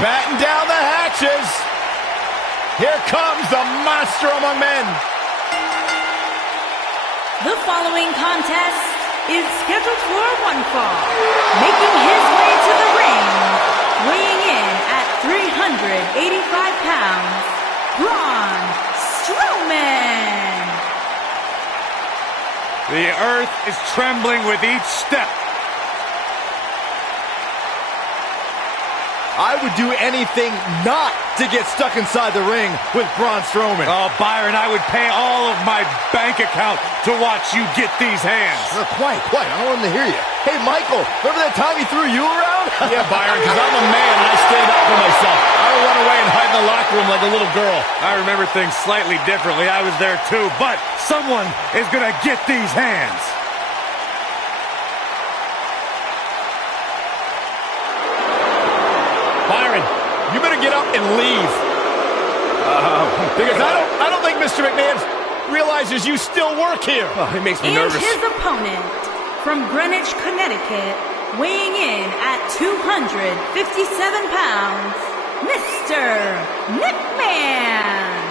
batten down the hatches. Here comes the monster among men. The following contest is scheduled for one fall. Making his way to the ring, weighing in at 385 pounds, Braun Strowman. The earth is trembling with each step. I would do anything not to get stuck inside the ring with Braun Strowman. Oh, Byron, I would pay all of my bank account to watch you get these hands. Quiet. I don't want him to hear you. Hey, Michael, remember that time he threw you around? Yeah, Byron, because I'm a man and I stand up for myself. I don't run away and hide in the locker room like a little girl. I remember things slightly differently. I was there too, but someone is going to get these hands. Byron, you better get up and leave. Because I don't think Mr. McMahon realizes you still work here. Oh, it makes me nervous. And his opponent, from Greenwich, Connecticut, weighing in at 257 pounds, Mr. McMahon.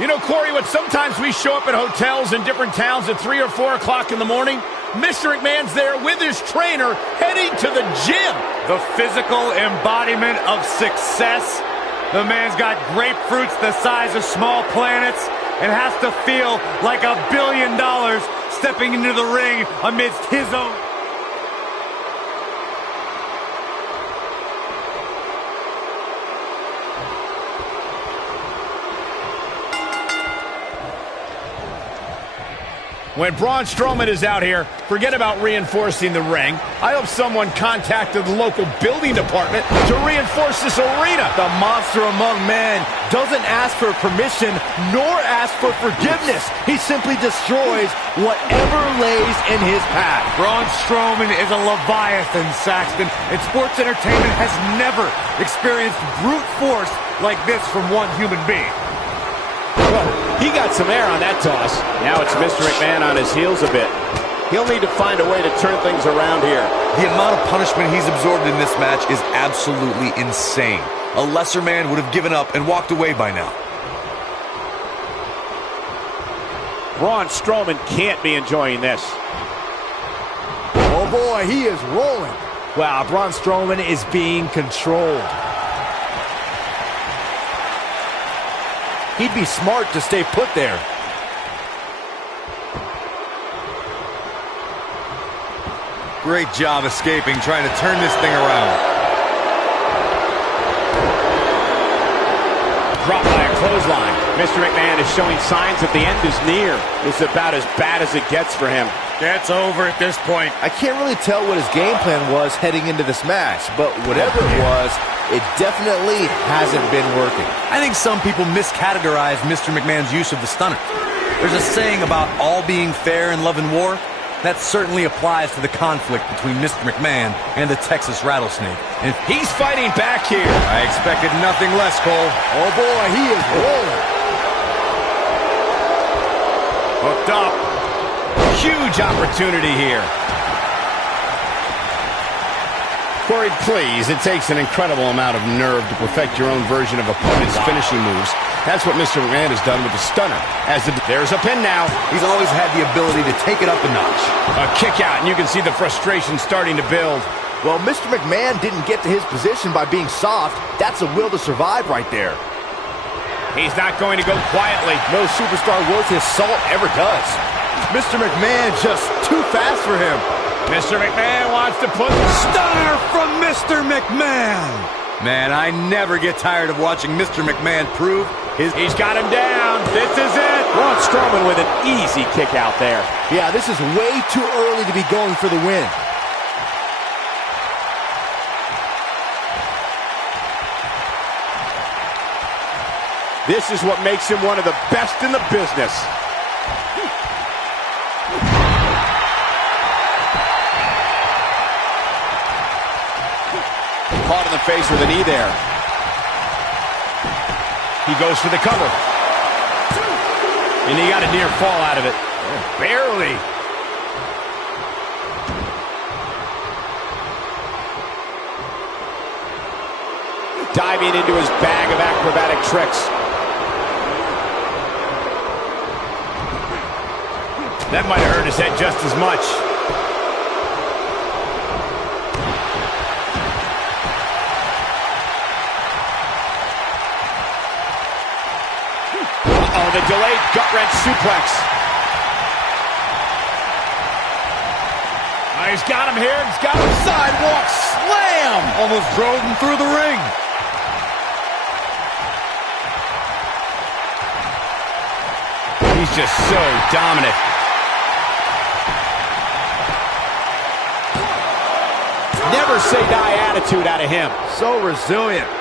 You know, Corey, when sometimes we show up at hotels in different towns at 3 or 4 o'clock in the morning, Mr. McMahon's there with his trainer heading to the gym. The physical embodiment of success. The man's got grapefruits the size of small planets and has to feel like $1 billion stepping into the ring amidst his own. When Braun Strowman is out here, forget about reinforcing the ring. I hope someone contacted the local building department to reinforce this arena. The monster among men doesn't ask for permission nor ask for forgiveness. He simply destroys whatever lays in his path. Braun Strowman is a Leviathan, Saxton, and sports entertainment has never experienced brute force like this from one human being. Well, he got some air on that toss. Now it's Mr. McMahon on his heels a bit. He'll need to find a way to turn things around here. The amount of punishment he's absorbed in this match is absolutely insane. A lesser man would have given up and walked away by now. Braun Strowman can't be enjoying this. Oh boy, he is rolling. Wow, Braun Strowman is being controlled. He'd be smart to stay put there. Great job escaping, trying to turn this thing around. Dropped by a clothesline. Mr. McMahon is showing signs that the end is near. It's about as bad as it gets for him. It's over at this point. I can't really tell what his game plan was heading into this match, but whatever it was, it definitely hasn't been working. I think some people miscategorize Mr. McMahon's use of the stunner. There's a saying about all being fair in love and war. That certainly applies to the conflict between Mr. McMahon and the Texas Rattlesnake. And He's fighting back here. I expected nothing less, Cole. Oh boy, he is rolling. Hooked up. Huge opportunity here. Corey, please, it takes an incredible amount of nerve to perfect your own version of opponent's finishing moves. That's what Mr. McMahon has done with the stunner. There's a pin now. He's always had the ability to take it up a notch. A kick out, and you can see the frustration starting to build. Well, Mr. McMahon didn't get to his position by being soft. That's a will to survive right there. He's not going to go quietly. No superstar worth his salt ever does. Mr. McMahon just too fast for him. Mr. McMahon wants to put... Stunner from Mr. McMahon. Man, I never get tired of watching Mr. McMahon prove He's got him down. This is it. Braun Strowman with an easy kick out there. Yeah, this is way too early to be going for the win. This is what makes him one of the best in the business. Caught in the face with a knee there. He goes for the cover. And he got a near fall out of it. Barely. diving into his bag of acrobatic tricks. That might have hurt his head just as much. Uh-oh, the delayed gut-wrench suplex. He's got him here. He's got him. Sidewalk slam. Almost drove him through the ring. He's just so dominant. Never say die attitude out of him. So resilient.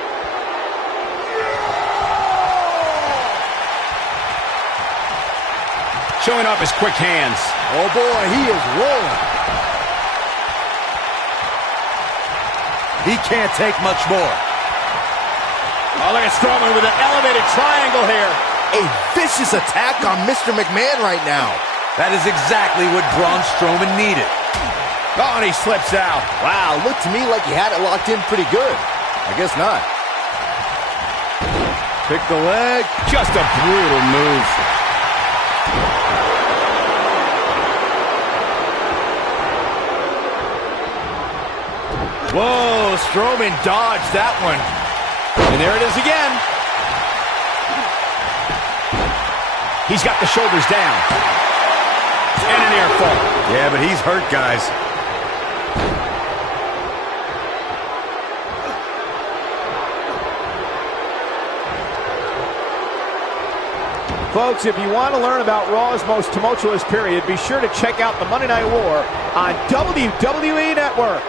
Showing off his quick hands. Oh boy, he is rolling. He can't take much more. Oh, look at Strowman with an elevated triangle here. A vicious attack on Mr. McMahon right now. That is exactly what Braun Strowman needed. Oh, and he slips out. Wow, looked to me like he had it locked in pretty good. I guess not. Pick the leg. Just a brutal move. Whoa, Strowman dodged that one. And there it is again. He's got the shoulders down. And an air fall. Yeah, but he's hurt, guys. Folks, if you want to learn about Raw's most tumultuous period, be sure to check out the Monday Night War on WWE Network.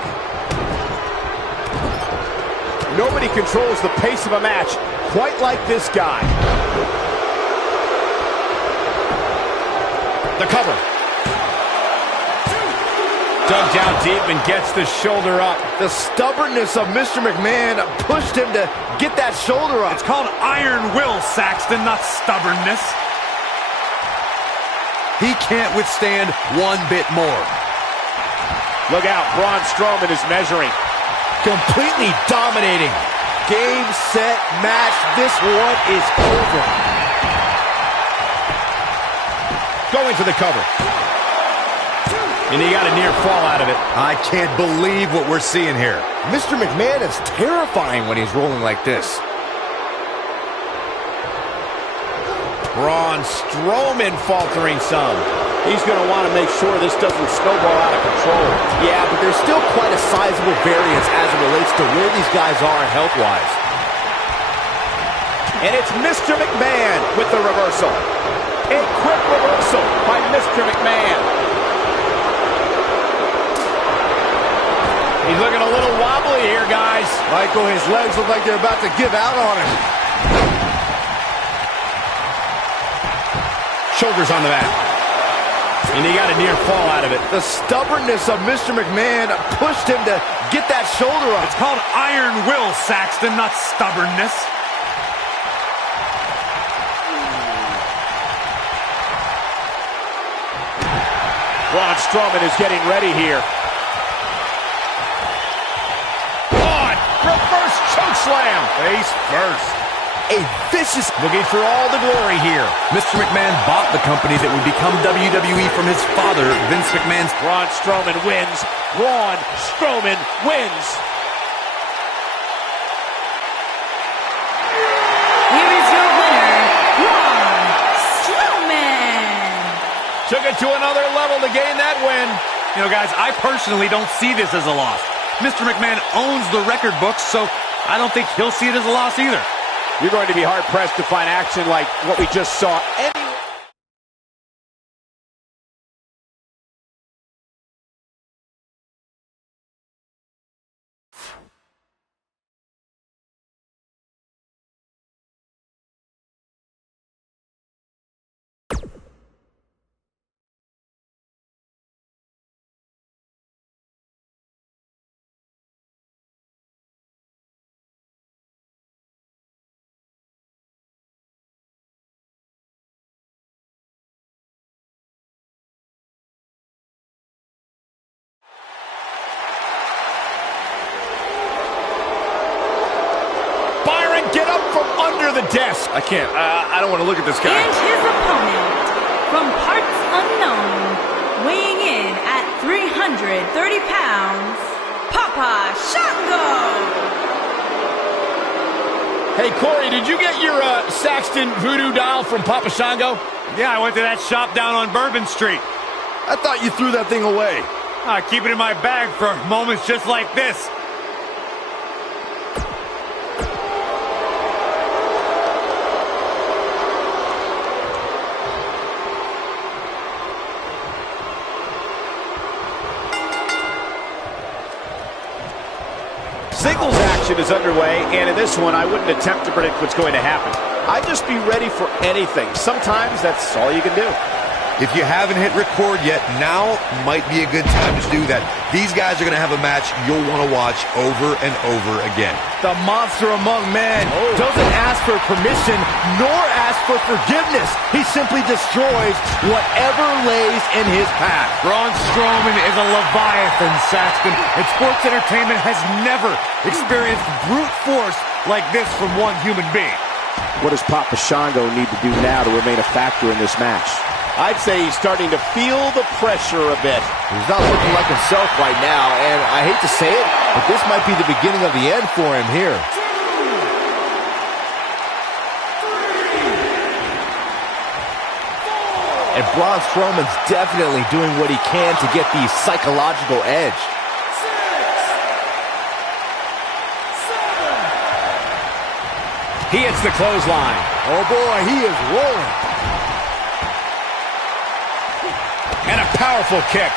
Nobody controls the pace of a match quite like this guy. The cover. Dug down deep and gets the shoulder up. The stubbornness of Mr. McMahon pushed him to get that shoulder up. It's called iron will, Saxton, not stubbornness. He can't withstand one bit more. Look out, Braun Strowman is measuring. Completely dominating. Game, set, match. This one is over. Going for the cover. And he got a near fall out of it. I can't believe what we're seeing here. Mr. McMahon is terrifying when he's rolling like this. Braun Strowman faltering some. He's going to want to make sure this doesn't snowball out of control. Yeah, but there's still quite a sizable variance as it relates to where these guys are health-wise. And it's Mr. McMahon with the reversal. A quick reversal by Mr. McMahon. He's looking a little wobbly here, guys. Michael, his legs look like they're about to give out on him. Shoulders on the mat. And he got a near fall out of it. The stubbornness of Mr. McMahon pushed him to get that shoulder up. It's called iron will, Saxton, not stubbornness. Braun Strowman is getting ready here. Reverse chokeslam. Face first. A vicious... Looking for all the glory here. Mr. McMahon bought the company that would become WWE from his father, Vince McMahon's... Braun Strowman wins. Braun Strowman wins. Here is your winner, Braun Strowman. Took it to another level to gain that win. You know, guys, I personally don't see this as a loss. Mr. McMahon owns the record books, so I don't think he'll see it as a loss either. You're going to be hard-pressed to find action like what we just saw anywhere. the desk. I can't. I don't want to look at this guy. And his opponent, from parts unknown, weighing in at 330 pounds, Papa Shango! Hey, Corey, did you get your Saxton voodoo doll from Papa Shango? Yeah, I went to that shop down on Bourbon Street. I thought you threw that thing away. I keep it in my bag for moments just like this. Singles action is underway, and in this one, I wouldn't attempt to predict what's going to happen. I'd just be ready for anything. Sometimes that's all you can do. If you haven't hit record yet, now might be a good time to do that. These guys are going to have a match you'll want to watch over and over again. The monster among men doesn't ask for permission nor ask for forgiveness. He simply destroys whatever lays in his path. Braun Strowman is a Leviathan, Saxton, and sports entertainment has never experienced brute force like this from one human being. What does Papa Shango need to do now to remain a factor in this match? I'd say he's starting to feel the pressure a bit. He's not looking like himself right now, and I hate to say it, but this might be the beginning of the end for him here. And Braun Strowman's definitely doing what he can to get the psychological edge. He hits the clothesline. Oh boy, he is rolling. And a powerful kick.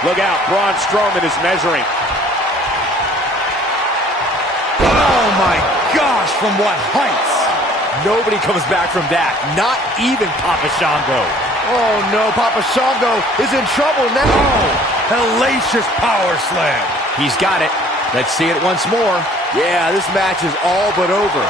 Look out, Braun Strowman is measuring. Oh my gosh, from what heights? Nobody comes back from that, not even Papa Shango. Oh no, Papa Shango is in trouble now. Hellacious power slam. He's got it. Let's see it once more. Yeah, this match is all but over.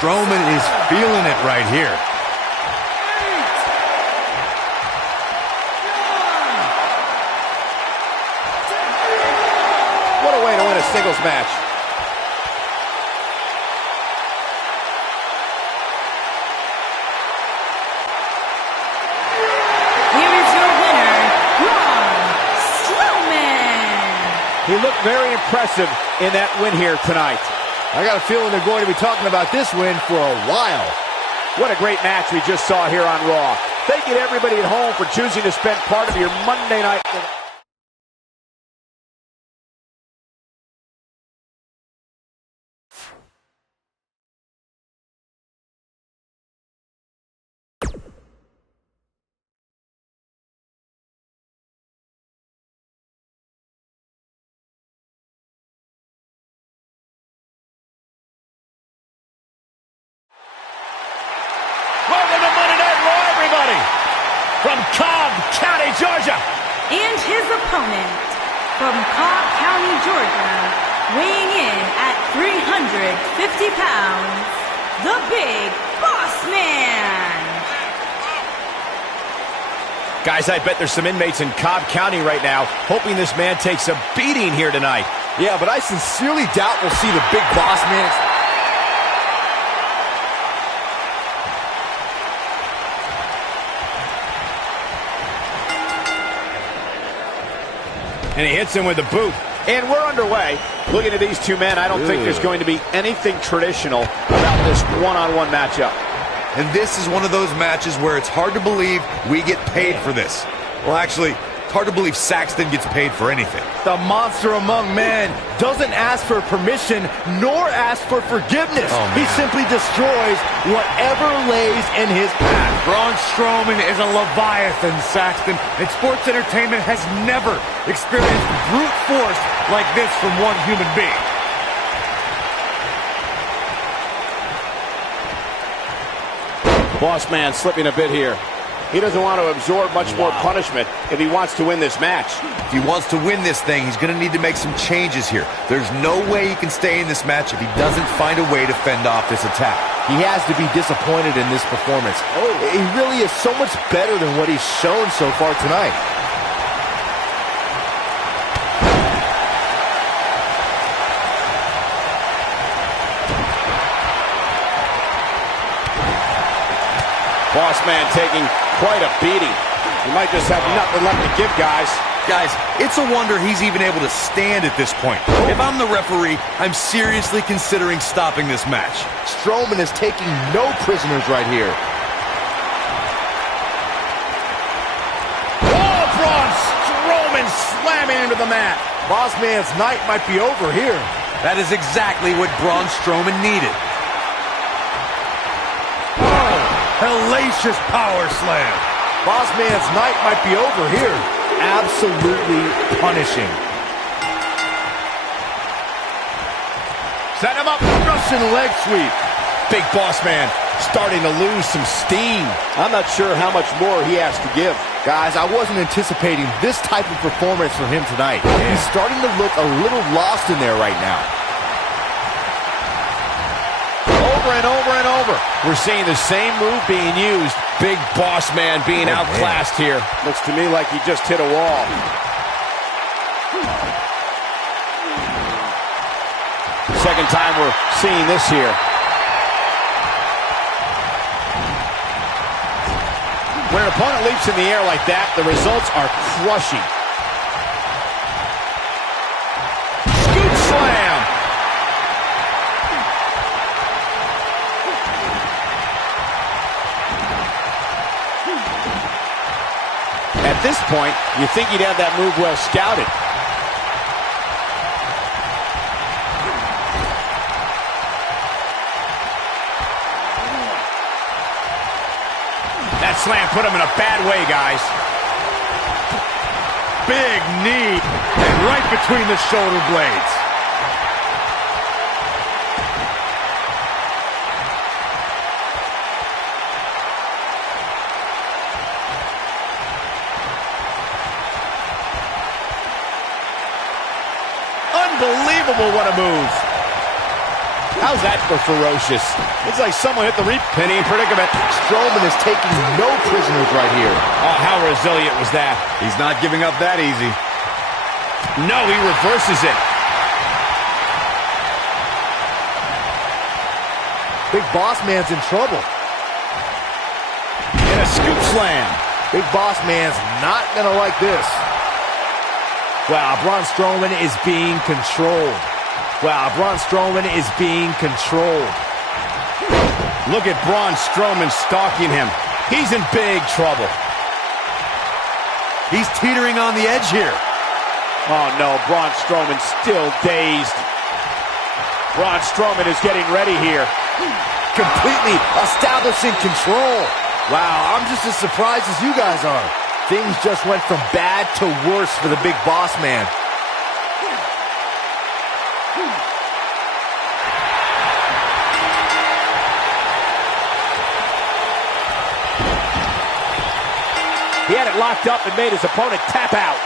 Strowman is feeling it right here. What a way to win a singles match. Here is your winner, Braun Strowman! He looked very impressive in that win here tonight. I got a feeling they're going to be talking about this win for a while. What a great match we just saw here on Raw. Thank you to everybody at home for choosing to spend part of your Monday night. Welcome to Monday Night Raw, everybody. From Cobb County, Georgia. And his opponent, from Cobb County, Georgia, weighing in at 350 pounds, the Big Boss Man! Guys, I bet there's some inmates in Cobb County right now hoping this man takes a beating here tonight. Yeah, but I sincerely doubt we'll see the Big Boss Man. And he hits him with the boot. And we're underway. Looking at these two men, I don't think there's going to be anything traditional about this one-on-one matchup. And this is one of those matches where it's hard to believe we get paid for this. Well, actually, it's hard to believe Saxton gets paid for anything. The monster among men doesn't ask for permission nor ask for forgiveness. He simply destroys whatever lays in his path. Braun Strowman is a Leviathan, Saxton, and sports entertainment has never experienced brute force like this from one human being. Boss man slipping a bit here. He doesn't want to absorb much more punishment if he wants to win this match. If he wants to win this thing, he's going to need to make some changes here. There's no way he can stay in this match if he doesn't find a way to fend off this attack. He has to be disappointed in this performance. He really is so much better than what he's shown so far tonight. Boss man taking quite a beating. He might just have nothing left to give, guys. Guys, it's a wonder he's even able to stand at this point. If I'm the referee, I'm seriously considering stopping this match. Strowman is taking no prisoners right here. Oh, Braun Strowman slamming into the mat. Boss man's night might be over here. That is exactly what Braun Strowman needed. Hellacious power slam. Boss man's night might be over here. Absolutely punishing. Set him up. Russian leg sweep. Big Boss Man starting to lose some steam. I'm not sure how much more he has to give. Guys, I wasn't anticipating this type of performance from him tonight. He's starting to look a little lost in there right now. Over and over and over. We're seeing the same move being used. Big Boss Man being outclassed here. Looks to me like he just hit a wall. Second time we're seeing this here. When an opponent leaps in the air like that, the results are crushing. Scoop slam. At this point, you think he'd have that move well scouted. That slam put him in a bad way, guys. Big knee, and right between the shoulder blades. Unbelievable, what a move. How's that for ferocious? It's like someone hit the penny predicament. Strowman is taking no prisoners right here. Oh, how resilient was that? He's not giving up that easy. No, he reverses it. Big Boss Man's in trouble. And a scoop slam. Big Boss Man's not gonna like this. Wow, Braun Strowman is being controlled. Wow, Braun Strowman is being controlled. Look at Braun Strowman stalking him. He's in big trouble. He's teetering on the edge here. Oh no, Braun Strowman's still dazed. Braun Strowman is getting ready here. Completely establishing control. Wow, I'm just as surprised as you guys are. Things just went from bad to worse for the Big Boss Man. He had it locked up and made his opponent tap out.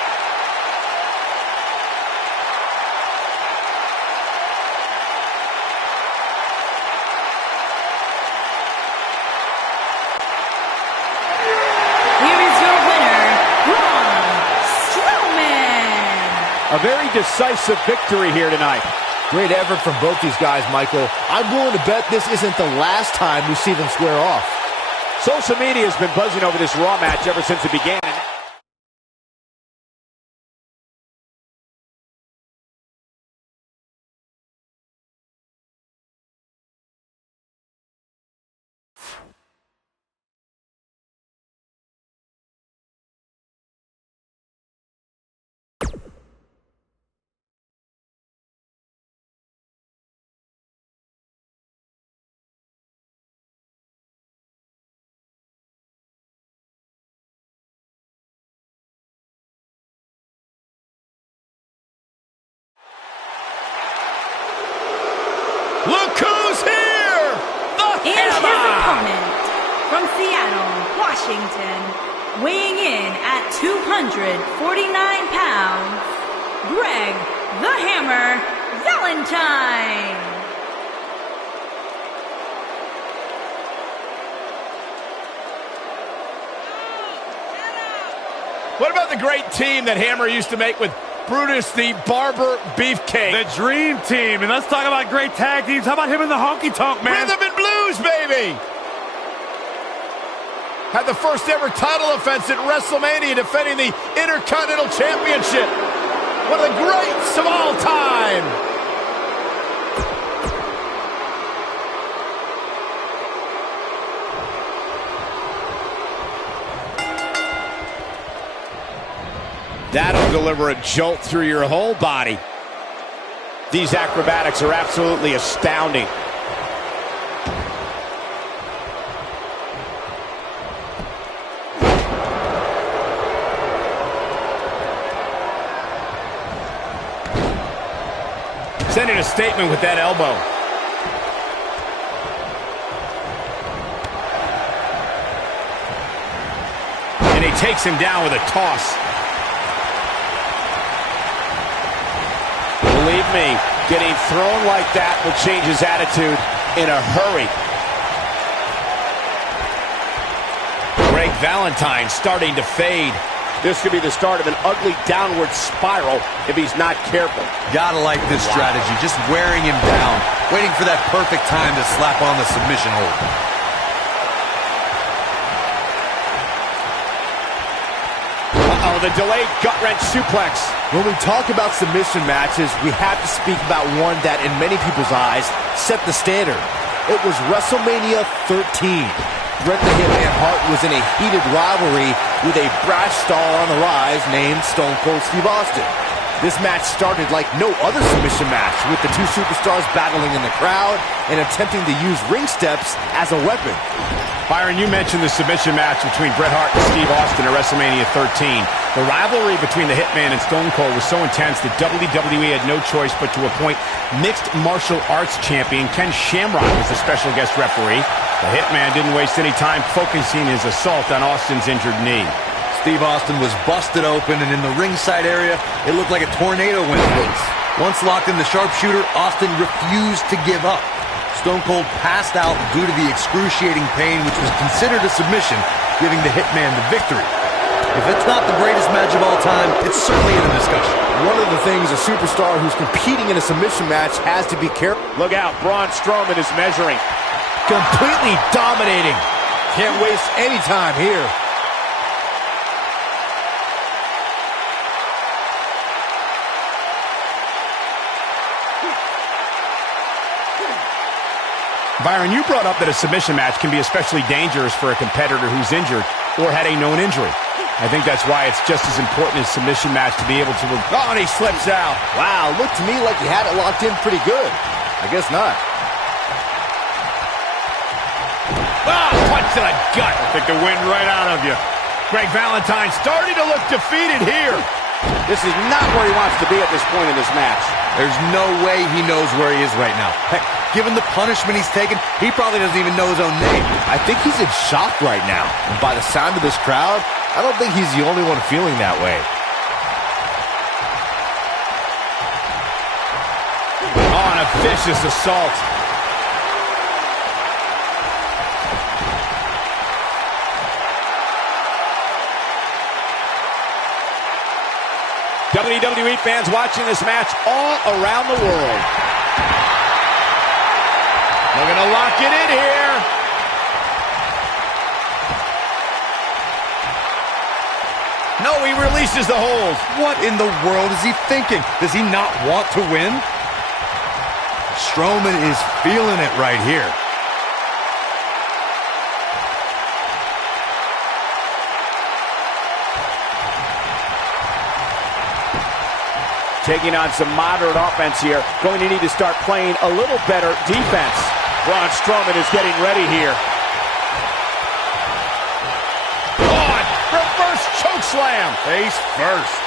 Here is your winner, Braun Strowman. A very decisive victory here tonight. Great effort from both these guys, Michael. I'm willing to bet this isn't the last time we see them square off. Social media has been buzzing over this Raw match ever since it began. Look who's here! The And his Hammer! opponent, from Seattle, Washington, weighing in at 249 pounds, Greg the Hammer Valentine. What about the great team that Hammer used to make with Brutus the Barber Beefcake? The dream team. And let's talk about great tag teams. How about him and the Honky Tonk Man? Rhythm and Blues, baby! Had the first ever title offense at WrestleMania, defending the Intercontinental Championship. One of the greats of all time. That'll deliver a jolt through your whole body. These acrobatics are absolutely astounding. Sending a statement with that elbow. And he takes him down with a toss. Believe me, getting thrown like that will change his attitude in a hurry. Greg Valentine starting to fade. This could be the start of an ugly downward spiral if he's not careful. Gotta like this strategy, just wearing him down, waiting for that perfect time to slap on the submission hold. Uh-oh, the delayed gut-wrench suplex. When we talk about submission matches, we have to speak about one that, in many people's eyes, set the standard. It was WrestleMania 13. Bret the Hitman Hart was in a heated rivalry with a brash star on the rise named Stone Cold Steve Austin. This match started like no other submission match, with the two superstars battling in the crowd and attempting to use ring steps as a weapon. Byron, you mentioned the submission match between Bret Hart and Steve Austin at WrestleMania 13. The rivalry between the Hitman and Stone Cold was so intense that WWE had no choice but to appoint mixed martial arts champion Ken Shamrock as a special guest referee. The Hitman didn't waste any time focusing his assault on Austin's injured knee. Steve Austin was busted open, and in the ringside area, it looked like a tornado went loose. Once locked in the sharpshooter, Austin refused to give up. Stone Cold passed out due to the excruciating pain, which was considered a submission, giving the Hitman the victory. If it's not the greatest match of all time, it's certainly in the discussion. One of the things a superstar who's competing in a submission match has to be careful. Look out, Braun Strowman is measuring. Completely dominating. Can't waste any time here. Byron, you brought up that a submission match can be especially dangerous for a competitor who's injured or had a known injury. I think that's why it's just as important as a submission match to be able to... Oh, and he slips out. Wow, looked to me like he had it locked in pretty good. I guess not. Ah, punch to the gut. Take the wind right out of you. Greg Valentine starting to look defeated here. This is not where he wants to be at this point in this match. There's no way he knows where he is right now. Heck, given the punishment he's taken, he probably doesn't even know his own name. I think he's in shock right now. And by the sound of this crowd, I don't think he's the only one feeling that way. Oh, and a vicious assault. WWE fans watching this match all around the world. Looking to lock it in here. No, he releases the hold. What in the world is he thinking? Does he not want to win? Strowman is feeling it right here. Taking on some moderate offense here. Going to need to start playing a little better defense. Braun Strowman is getting ready here. Oh, reverse chokeslam. Face first.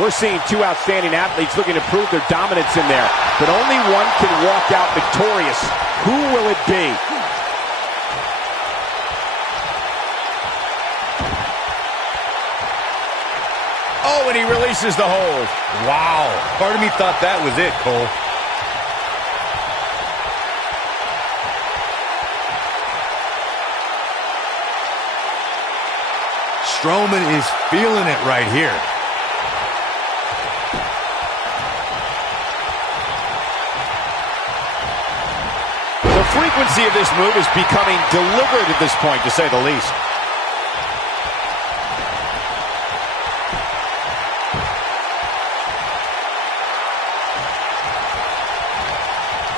We're seeing two outstanding athletes looking to prove their dominance in there, but only one can walk out victorious. Who will it be? Oh, and he releases the hold. Wow. Part of me thought that was it, Cole. Strowman is feeling it right here. The frequency of this move is becoming deliberate at this point, to say the least.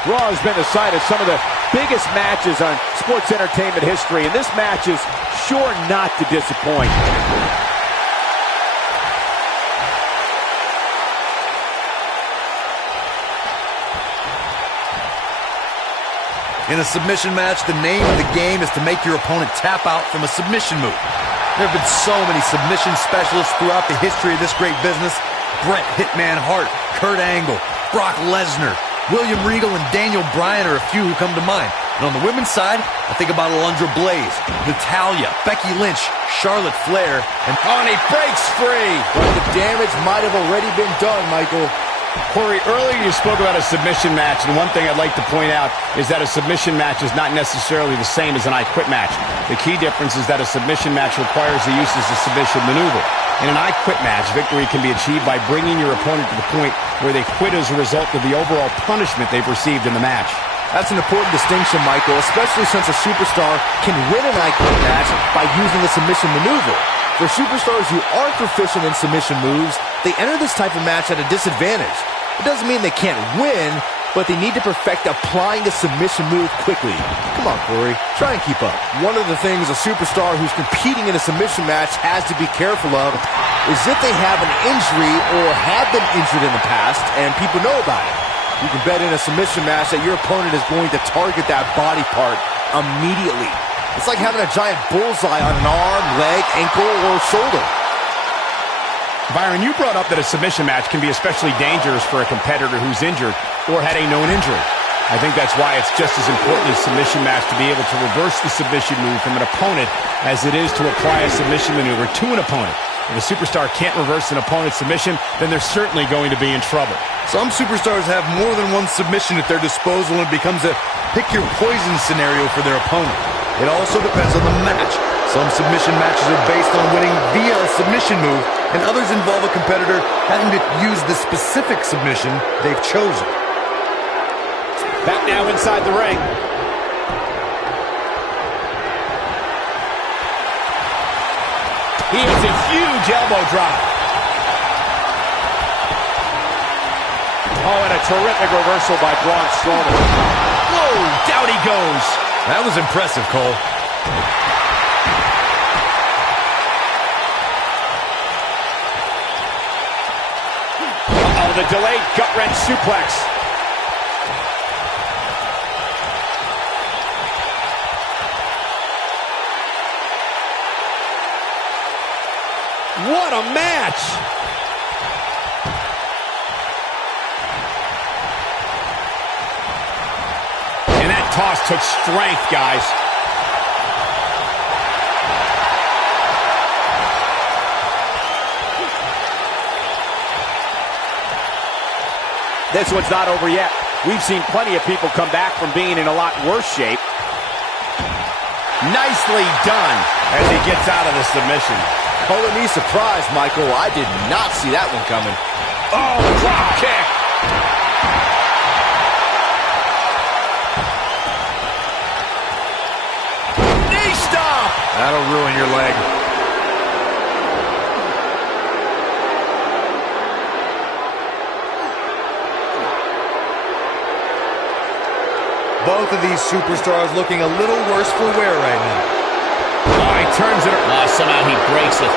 Raw has been the site of some of the biggest matches on sports entertainment history, and this match is sure not to disappoint. In a submission match, the name of the game is to make your opponent tap out from a submission move. There have been so many submission specialists throughout the history of this great business. Bret Hitman Hart, Kurt Angle, Brock Lesnar, William Regal, and Daniel Bryan are a few who come to mind. And on the women's side, I think about Alundra Blaze, Natalya, Becky Lynch, Charlotte Flair, and He breaks free. But the damage might have already been done, Michael. Corey, earlier you spoke about a submission match, and one thing I'd like to point out is that a submission match is not necessarily the same as an I Quit match. The key difference is that a submission match requires the use of the submission maneuver. In an I Quit match, victory can be achieved by bringing your opponent to the point where they quit as a result of the overall punishment they've received in the match. That's an important distinction, Michael, especially since a superstar can win an I Quit match by using the submission maneuver. For superstars who aren't proficient in submission moves, they enter this type of match at a disadvantage. It doesn't mean they can't win, but they need to perfect applying a submission move quickly. Come on, Corey, try and keep up. One of the things a superstar who's competing in a submission match has to be careful of is if they have an injury or have been injured in the past and people know about it. You can bet in a submission match that your opponent is going to target that body part immediately. It's like having a giant bullseye on an arm, leg, ankle, or shoulder. Byron, you brought up that a submission match can be especially dangerous for a competitor who's injured or had a known injury. I think that's why it's just as important in a submission match to be able to reverse the submission move from an opponent as it is to apply a submission maneuver to an opponent. If a superstar can't reverse an opponent's submission, then they're certainly going to be in trouble. Some superstars have more than one submission at their disposal, and it becomes a pick-your-poison scenario for their opponent. It also depends on the match. Some submission matches are based on winning via a submission move, and others involve a competitor having to use the specific submission they've chosen. Back now inside the ring. He has a huge elbow drop. Oh, and a terrific reversal by Braun Strowman. Whoa, down he goes. That was impressive, Cole. Oh, the delayed gut-wrench suplex. What a match! And that toss took strength, guys. This one's not over yet. We've seen plenty of people come back from being in a lot worse shape. Nicely done as he gets out of the submission. Calling me surprised, Michael. I did not see that one coming. Oh, drop kick. Knee stomp. That'll ruin your leg. Both of these superstars looking a little worse for wear right now. Oh, he turns it around. Somehow he breaks it.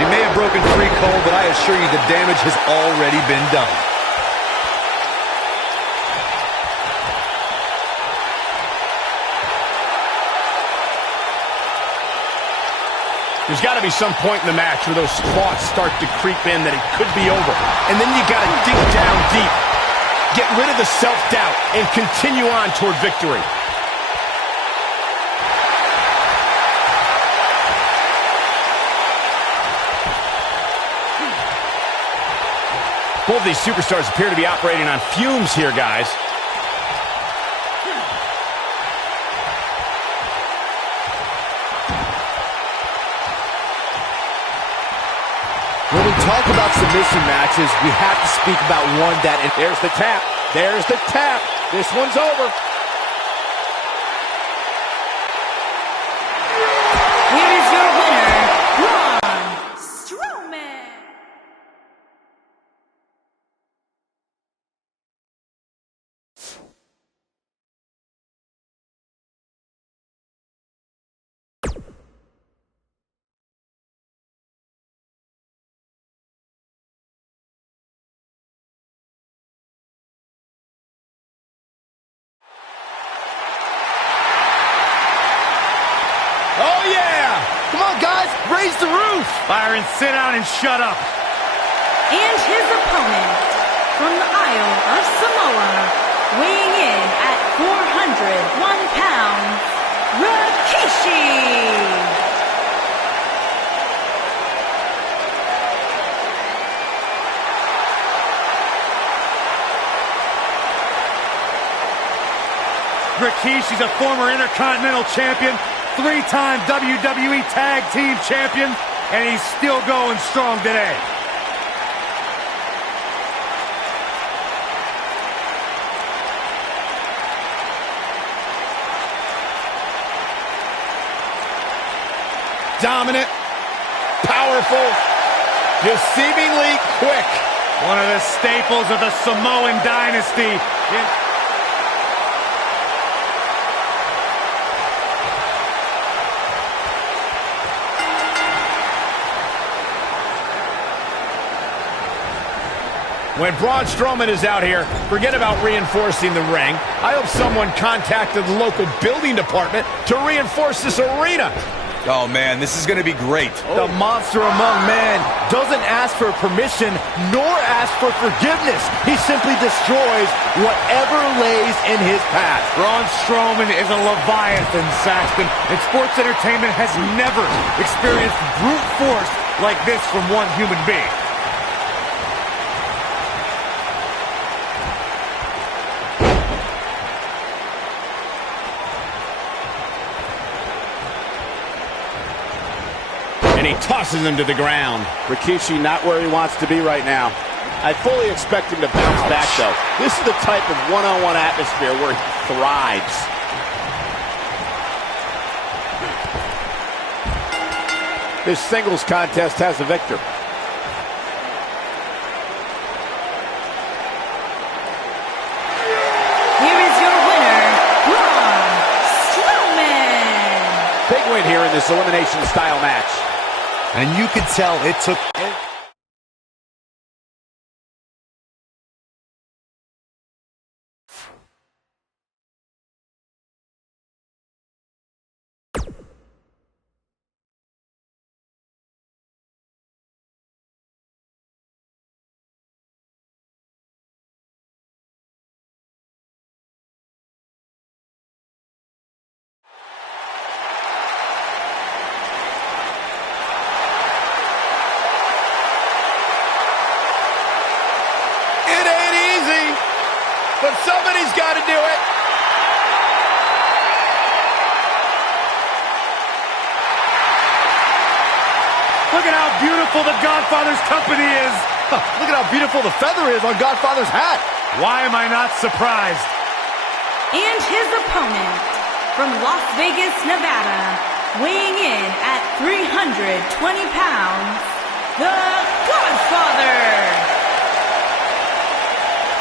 He may have broken free, Cole, but I assure you the damage has already been done. There's got to be some point in the match where those thoughts start to creep in that it could be over. And then you got to dig down deep. Get rid of the self-doubt and continue on toward victory. Both of these superstars appear to be operating on fumes here, guys. When we talk about submission matches, we have to speak about one that... And there's the tap. There's the tap. This one's over. Here is your winner, Braun Strowman. Oh, yeah! come on, guys, raise the roof. Byron, sit down and shut up. And his opponent, from the Isle of Samoa, weighing in at 401 pounds, Rikishi. Rikishi's a former Intercontinental Champion, 3-time WWE Tag Team Champion, and he's still going strong today. Dominant, powerful, deceivingly quick. One of the staples of the Samoan dynasty. When Braun Strowman is out here, forget about reinforcing the ring. I hope someone contacted the local building department to reinforce this arena. Oh, man, this is going to be great. The monster among men doesn't ask for permission nor ask for forgiveness. He simply destroys whatever lays in his path. Braun Strowman is a Leviathan, Saxton, and sports entertainment has never experienced brute force like this from one human being. And he tosses him to the ground. Rikishi not where he wants to be right now. I fully expect him to bounce back, though. This is the type of one-on-one atmosphere where he thrives. This singles contest has a victor. Here is your winner, Braun Strowman. Big win here in this elimination style match. And you could tell it took... But somebody's got to do it. Look at how beautiful the Godfather's company is. Look at how beautiful the feather is on Godfather's hat. Why am I not surprised? And his opponent, from Las Vegas, Nevada, weighing in at 320 pounds, the Godfather.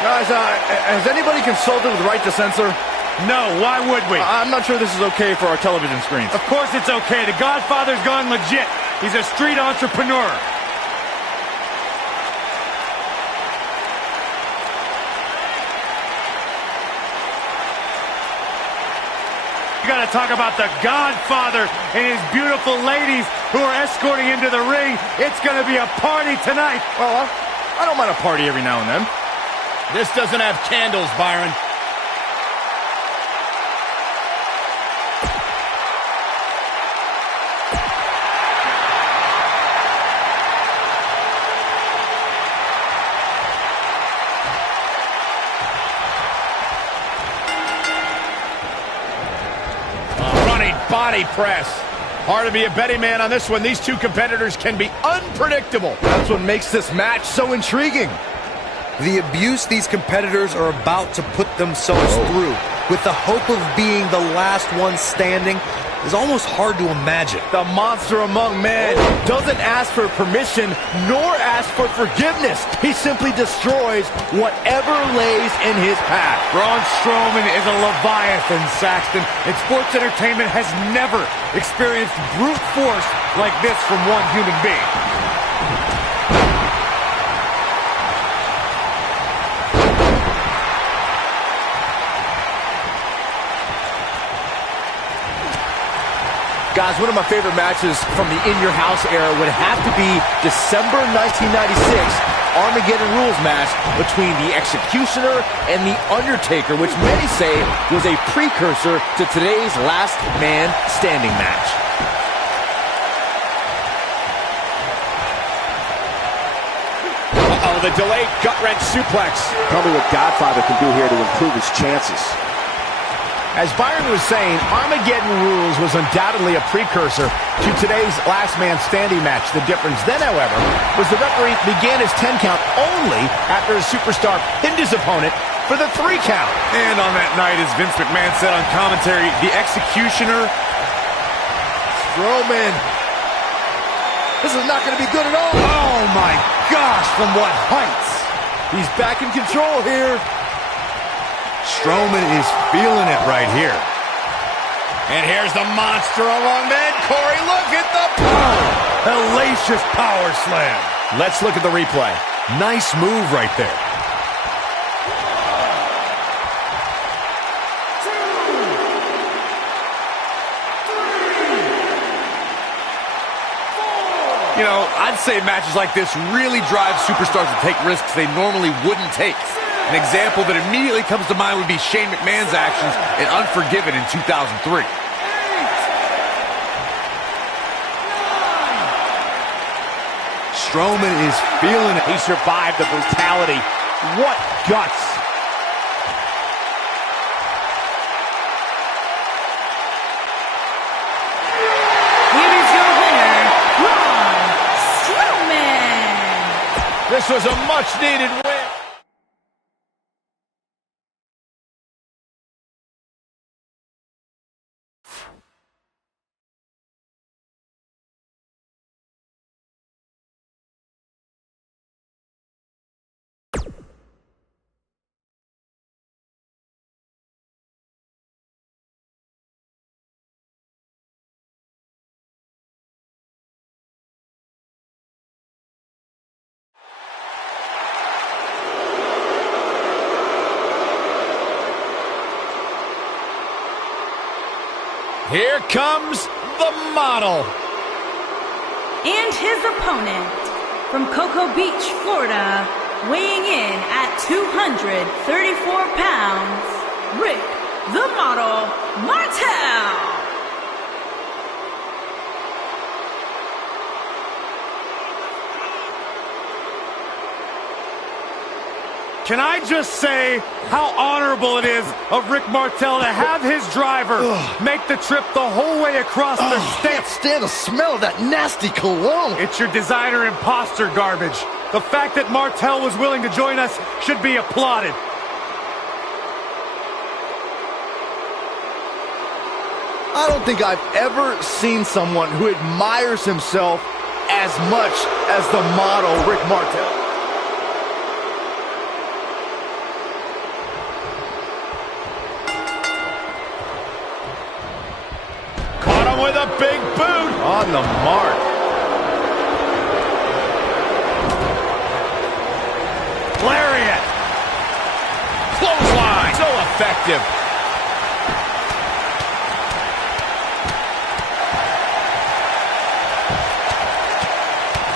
Guys, has anybody consulted with Right to Censor? No, why would we? I'm not sure this is okay for our television screens. Of course it's okay. The Godfather's gone legit. He's a street entrepreneur. You gotta talk about the Godfather and his beautiful ladies who are escorting into the ring. It's going to be a party tonight. Well, I don't mind a party every now and then. This doesn't have candles, Byron. Body press. Hard to be a betting man on this one. These two competitors can be unpredictable. That's what makes this match so intriguing. The abuse these competitors are about to put themselves through, with the hope of being the last one standing, is almost hard to imagine. The monster among men doesn't ask for permission nor ask for forgiveness. He simply destroys whatever lays in his path. Braun Strowman is a Leviathan, Saxton, and sports entertainment has never experienced brute force like this from one human being. Guys, one of my favorite matches from the In Your House era would have to be December 1996 Armageddon Rules match between the Executioner and the Undertaker, which many say was a precursor to today's Last Man Standing match. Uh-oh, the delayed gut-wrench suplex. Tell me what Godfather can do here to improve his chances. As Byron was saying, Armageddon Rules was undoubtedly a precursor to today's Last Man Standing match. The difference then, however, was the referee began his 10 count only after his superstar pinned his opponent for the 3 count. And on that night, as Vince McMahon said on commentary, the Executioner... Strowman. This is not going to be good at all. Oh my gosh, from what heights! He's back in control here. Strowman is feeling it right here. And here's the monster among men. Corey, look at the power. Hellacious power slam. Let's look at the replay. Nice move right there. You know, I'd say matches like this really drive superstars to take risks they normally wouldn't take. An example that immediately comes to mind would be Shane McMahon's actions in Unforgiven in 2003. Strowman is feeling it. He survived the brutality. What guts! Here is your winner, Braun Strowman. This was a much-needed win. Here comes the model. And his opponent, from Cocoa Beach, Florida, weighing in at 234 pounds, Rick the Model Martel. Can I just say how honorable it is of Rick Martel to have his driver make the trip the whole way across the state? Can't stand the smell of that nasty cologne. It's your designer imposter garbage. The fact that Martel was willing to join us should be applauded. I don't think I've ever seen someone who admires himself as much as the model Rick Martel. With a big boot. On the mark. Lariat. Clothesline. So effective.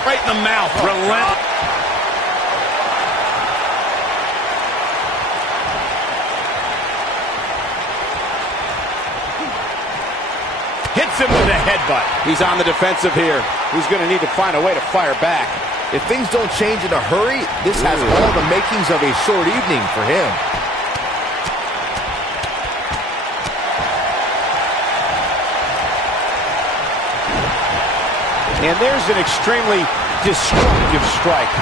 Right in the mouth. Relentless. Hits him with a headbutt. He's on the defensive here. He's going to need to find a way to fire back. If things don't change in a hurry, this has all the makings of a short evening for him. And there's an extremely destructive strike.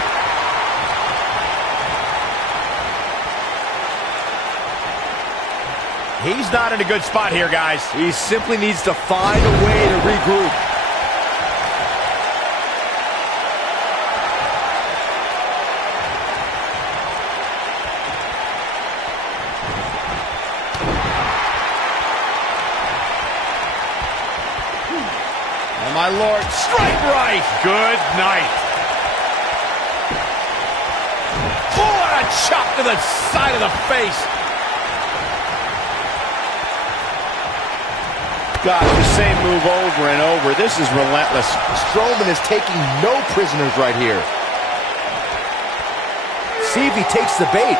He's not in a good spot here, guys. He simply needs to find a way to regroup. Oh, my Lord. Strike right. Good night. Oh, what a chop to the side of the face. Got the same move over and over. This is relentless. Strowman is taking no prisoners right here. See if he takes the bait.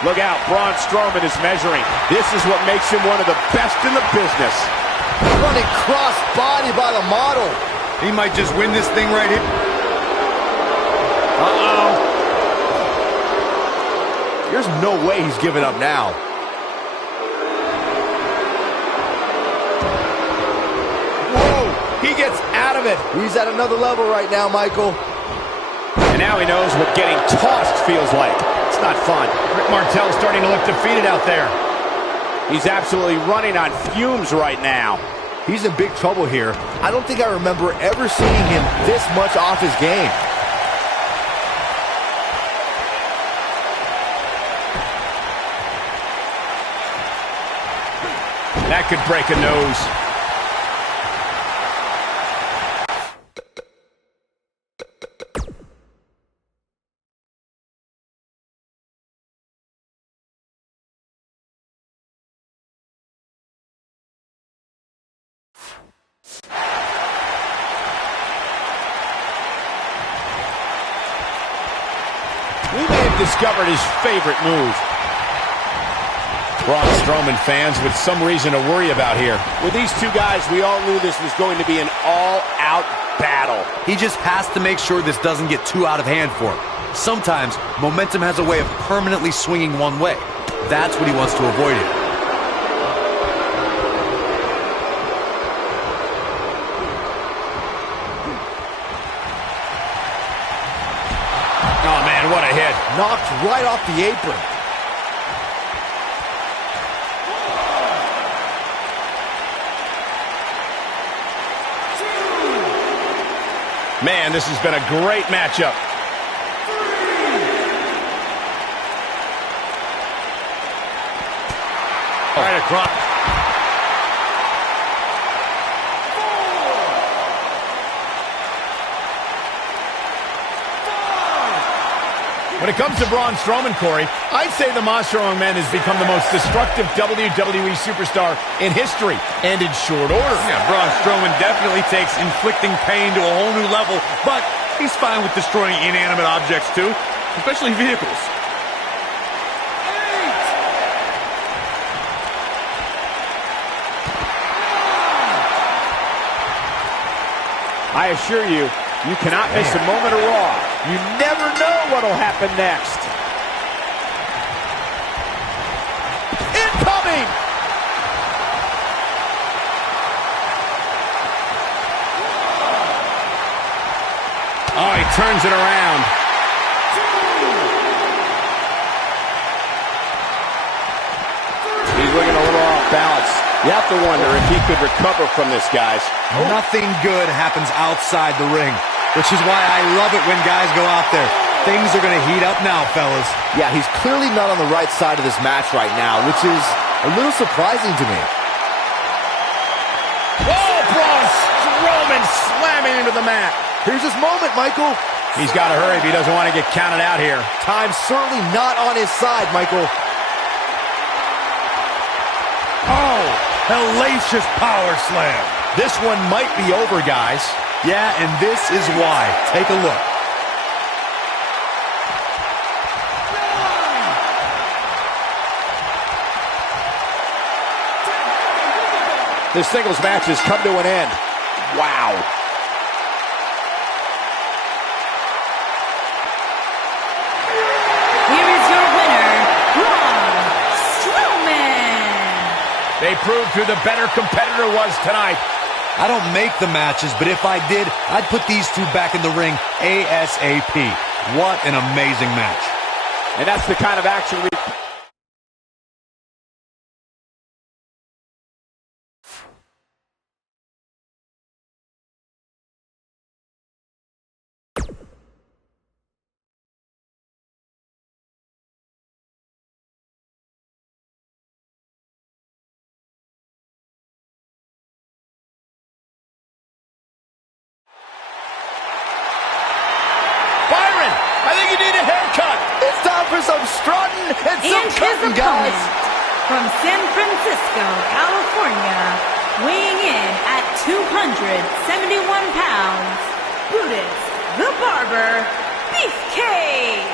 Look out, Braun Strowman is measuring. This is what makes him one of the best in the business. Running cross body by the model. He might just win this thing right here. Uh-oh. There's no way he's giving up now. He gets out of it. He's at another level right now, Michael. And now he knows what getting tossed feels like. It's not fun. Rick Martel's starting to look defeated out there. He's absolutely running on fumes right now. He's in big trouble here. I don't think I remember ever seeing him this much off his game. That could break a nose. We may have discovered his favorite move. Braun Strowman fans with some reason to worry about here. With these two guys, we all knew this was going to be an all-out battle. He just has to make sure this doesn't get too out of hand for him. Sometimes, momentum has a way of permanently swinging one way. That's what he wants to avoid here. Oh, man, what a hit. Knocked right off the apron. Man, this has been a great matchup. Right across. When it comes to Braun Strowman, Corey, I'd say the Macho Man has become the most destructive WWE superstar in history, and in short order. Yeah, Braun Strowman definitely takes inflicting pain to a whole new level, but he's fine with destroying inanimate objects too, especially vehicles. I assure you, you cannot miss a moment of Raw. You never know what'll happen next. Incoming! Oh, he turns it around. He's looking a little off balance. You have to wonder if he could recover from this, guys. Nothing good happens outside the ring, which is why I love it when guys go out there. Things are going to heat up now, fellas. Yeah, he's clearly not on the right side of this match right now, which is a little surprising to me. Oh, Braun Strowman slamming into the mat. Here's his moment, Michael. He's got to hurry if he doesn't want to get counted out here. Time's certainly not on his side, Michael. Oh, hellacious power slam. This one might be over, guys. Yeah, and this is why. Take a look. This singles match has come to an end. Wow. Here is your winner, Braun Strowman. They proved who the better competitor was tonight. I don't make the matches, but if I did, I'd put these two back in the ring ASAP. What an amazing match. And that's the kind of action we... I think you need a haircut. It's time for some strutting and some And his cutting, guys. opponent, from San Francisco, California, weighing in at 271 pounds, Brutus the Barber Beefcake.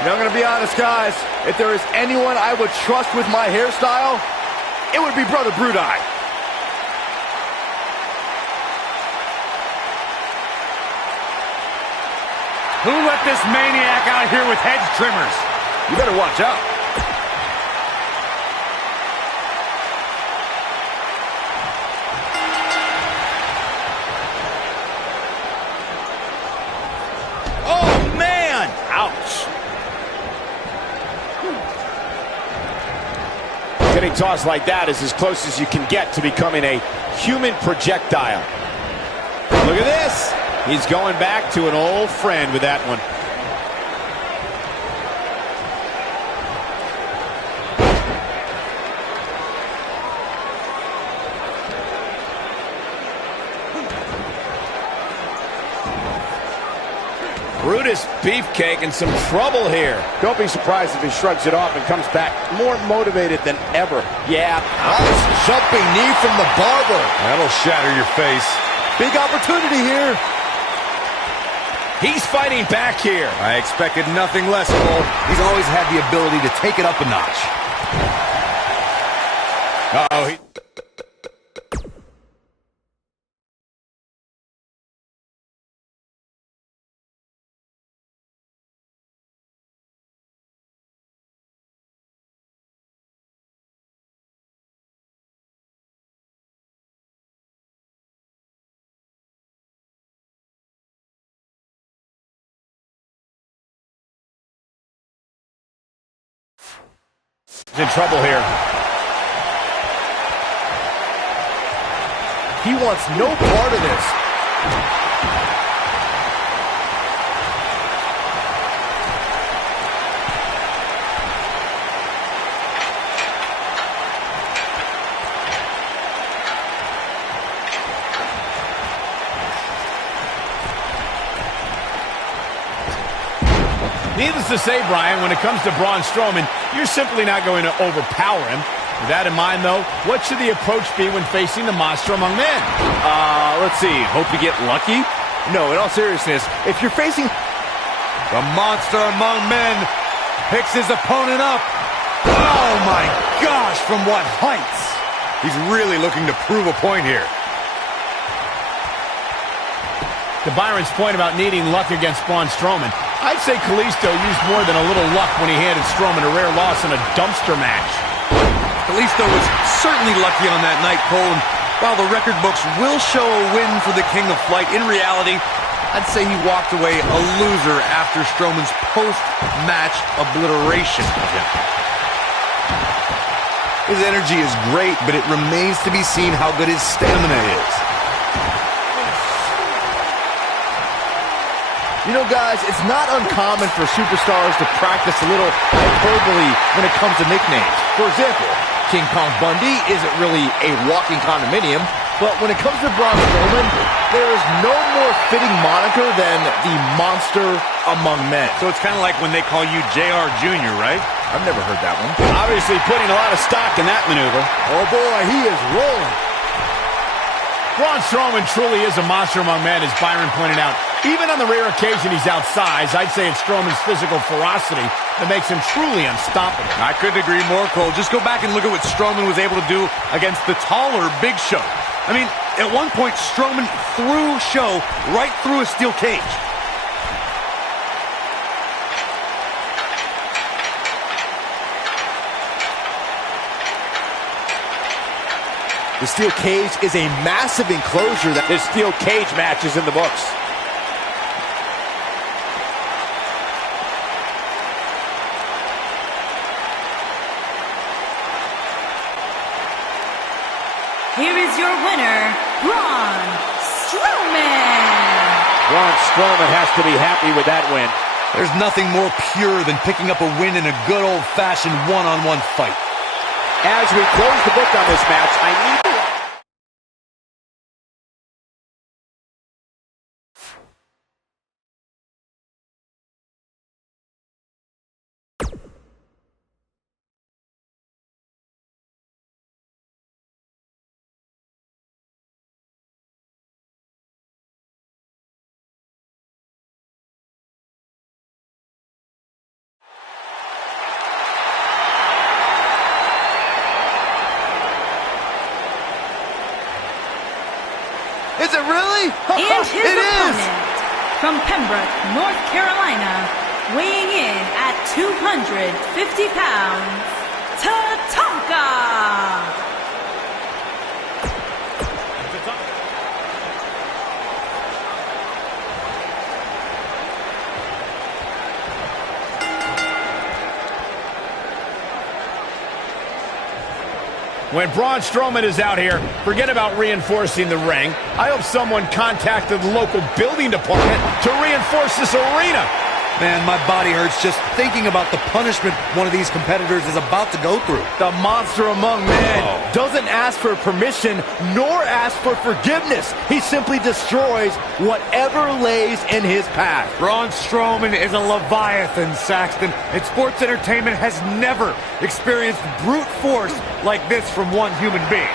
You know, I'm going to be honest, guys. If there is anyone I would trust with my hairstyle, it would be Brother Brudai. Who let this maniac out here with hedge trimmers? You better watch out. Oh, man. Ouch. Getting tossed like that is as close as you can get to becoming a human projectile. Look at this. He's going back to an old friend with that one. Brutus Beefcake in some trouble here. Don't be surprised if he shrugs it off and comes back more motivated than ever. Yeah. Nice jumping knee from the Barber. That'll shatter your face. Big opportunity here. He's fighting back here. I expected nothing less, Cole. He's always had the ability to take it up a notch. Uh-oh. He's in trouble here. He wants no part of this. Needless to say, Brian, when it comes to Braun Strowman, you're simply not going to overpower him. With that in mind, though, what should the approach be when facing the monster among men? Let's see. Hope you get lucky? No, in all seriousness, if you're facing... The monster among men picks his opponent up. Oh, my gosh, from what heights? He's really looking to prove a point here. To Byron's point about needing luck against Braun Strowman, I'd say Kalisto used more than a little luck when he handed Strowman a rare loss in a dumpster match. Kalisto was certainly lucky on that night, Cole, and while the record books will show a win for the King of Flight, in reality, I'd say he walked away a loser after Strowman's post-match obliteration of him. His energy is great, but it remains to be seen how good his stamina is. You know, guys, it's not uncommon for superstars to practice a little hyperbole when it comes to nicknames. For example, King Kong Bundy isn't really a walking condominium. But when it comes to Braun Strowman, there is no more fitting moniker than the monster among men. So it's kind of like when they call you JR Jr., right? I've never heard that one. Obviously putting a lot of stock in that maneuver. Oh boy, he is rolling. Braun Strowman truly is a monster among men, as Byron pointed out. Even on the rare occasion he's outsized, I'd say it's Strowman's physical ferocity that makes him truly unstoppable. I couldn't agree more, Cole. Just go back and look at what Strowman was able to do against the taller Big Show. I mean, at one point, Strowman threw Show right through a steel cage. The steel cage is a massive enclosure. This steel cage match is in the books. Here is your winner, Braun Strowman. Braun Strowman has to be happy with that win. There's nothing more pure than picking up a win in a good old-fashioned one-on-one fight. As we close the book on this match, I need to... Is it really? And his It is! opponent, from Pembroke, North Carolina, weighing in at 250 pounds, Tatanka! When Braun Strowman is out here, forget about reinforcing the ring. I hope someone contacted the local building department to reinforce this arena. Man, my body hurts just thinking about the punishment one of these competitors is about to go through. The monster among men doesn't ask for permission nor ask for forgiveness. He simply destroys whatever lays in his path. Braun Strowman is a Leviathan, Saxton, and sports entertainment has never experienced brute force like this from one human being.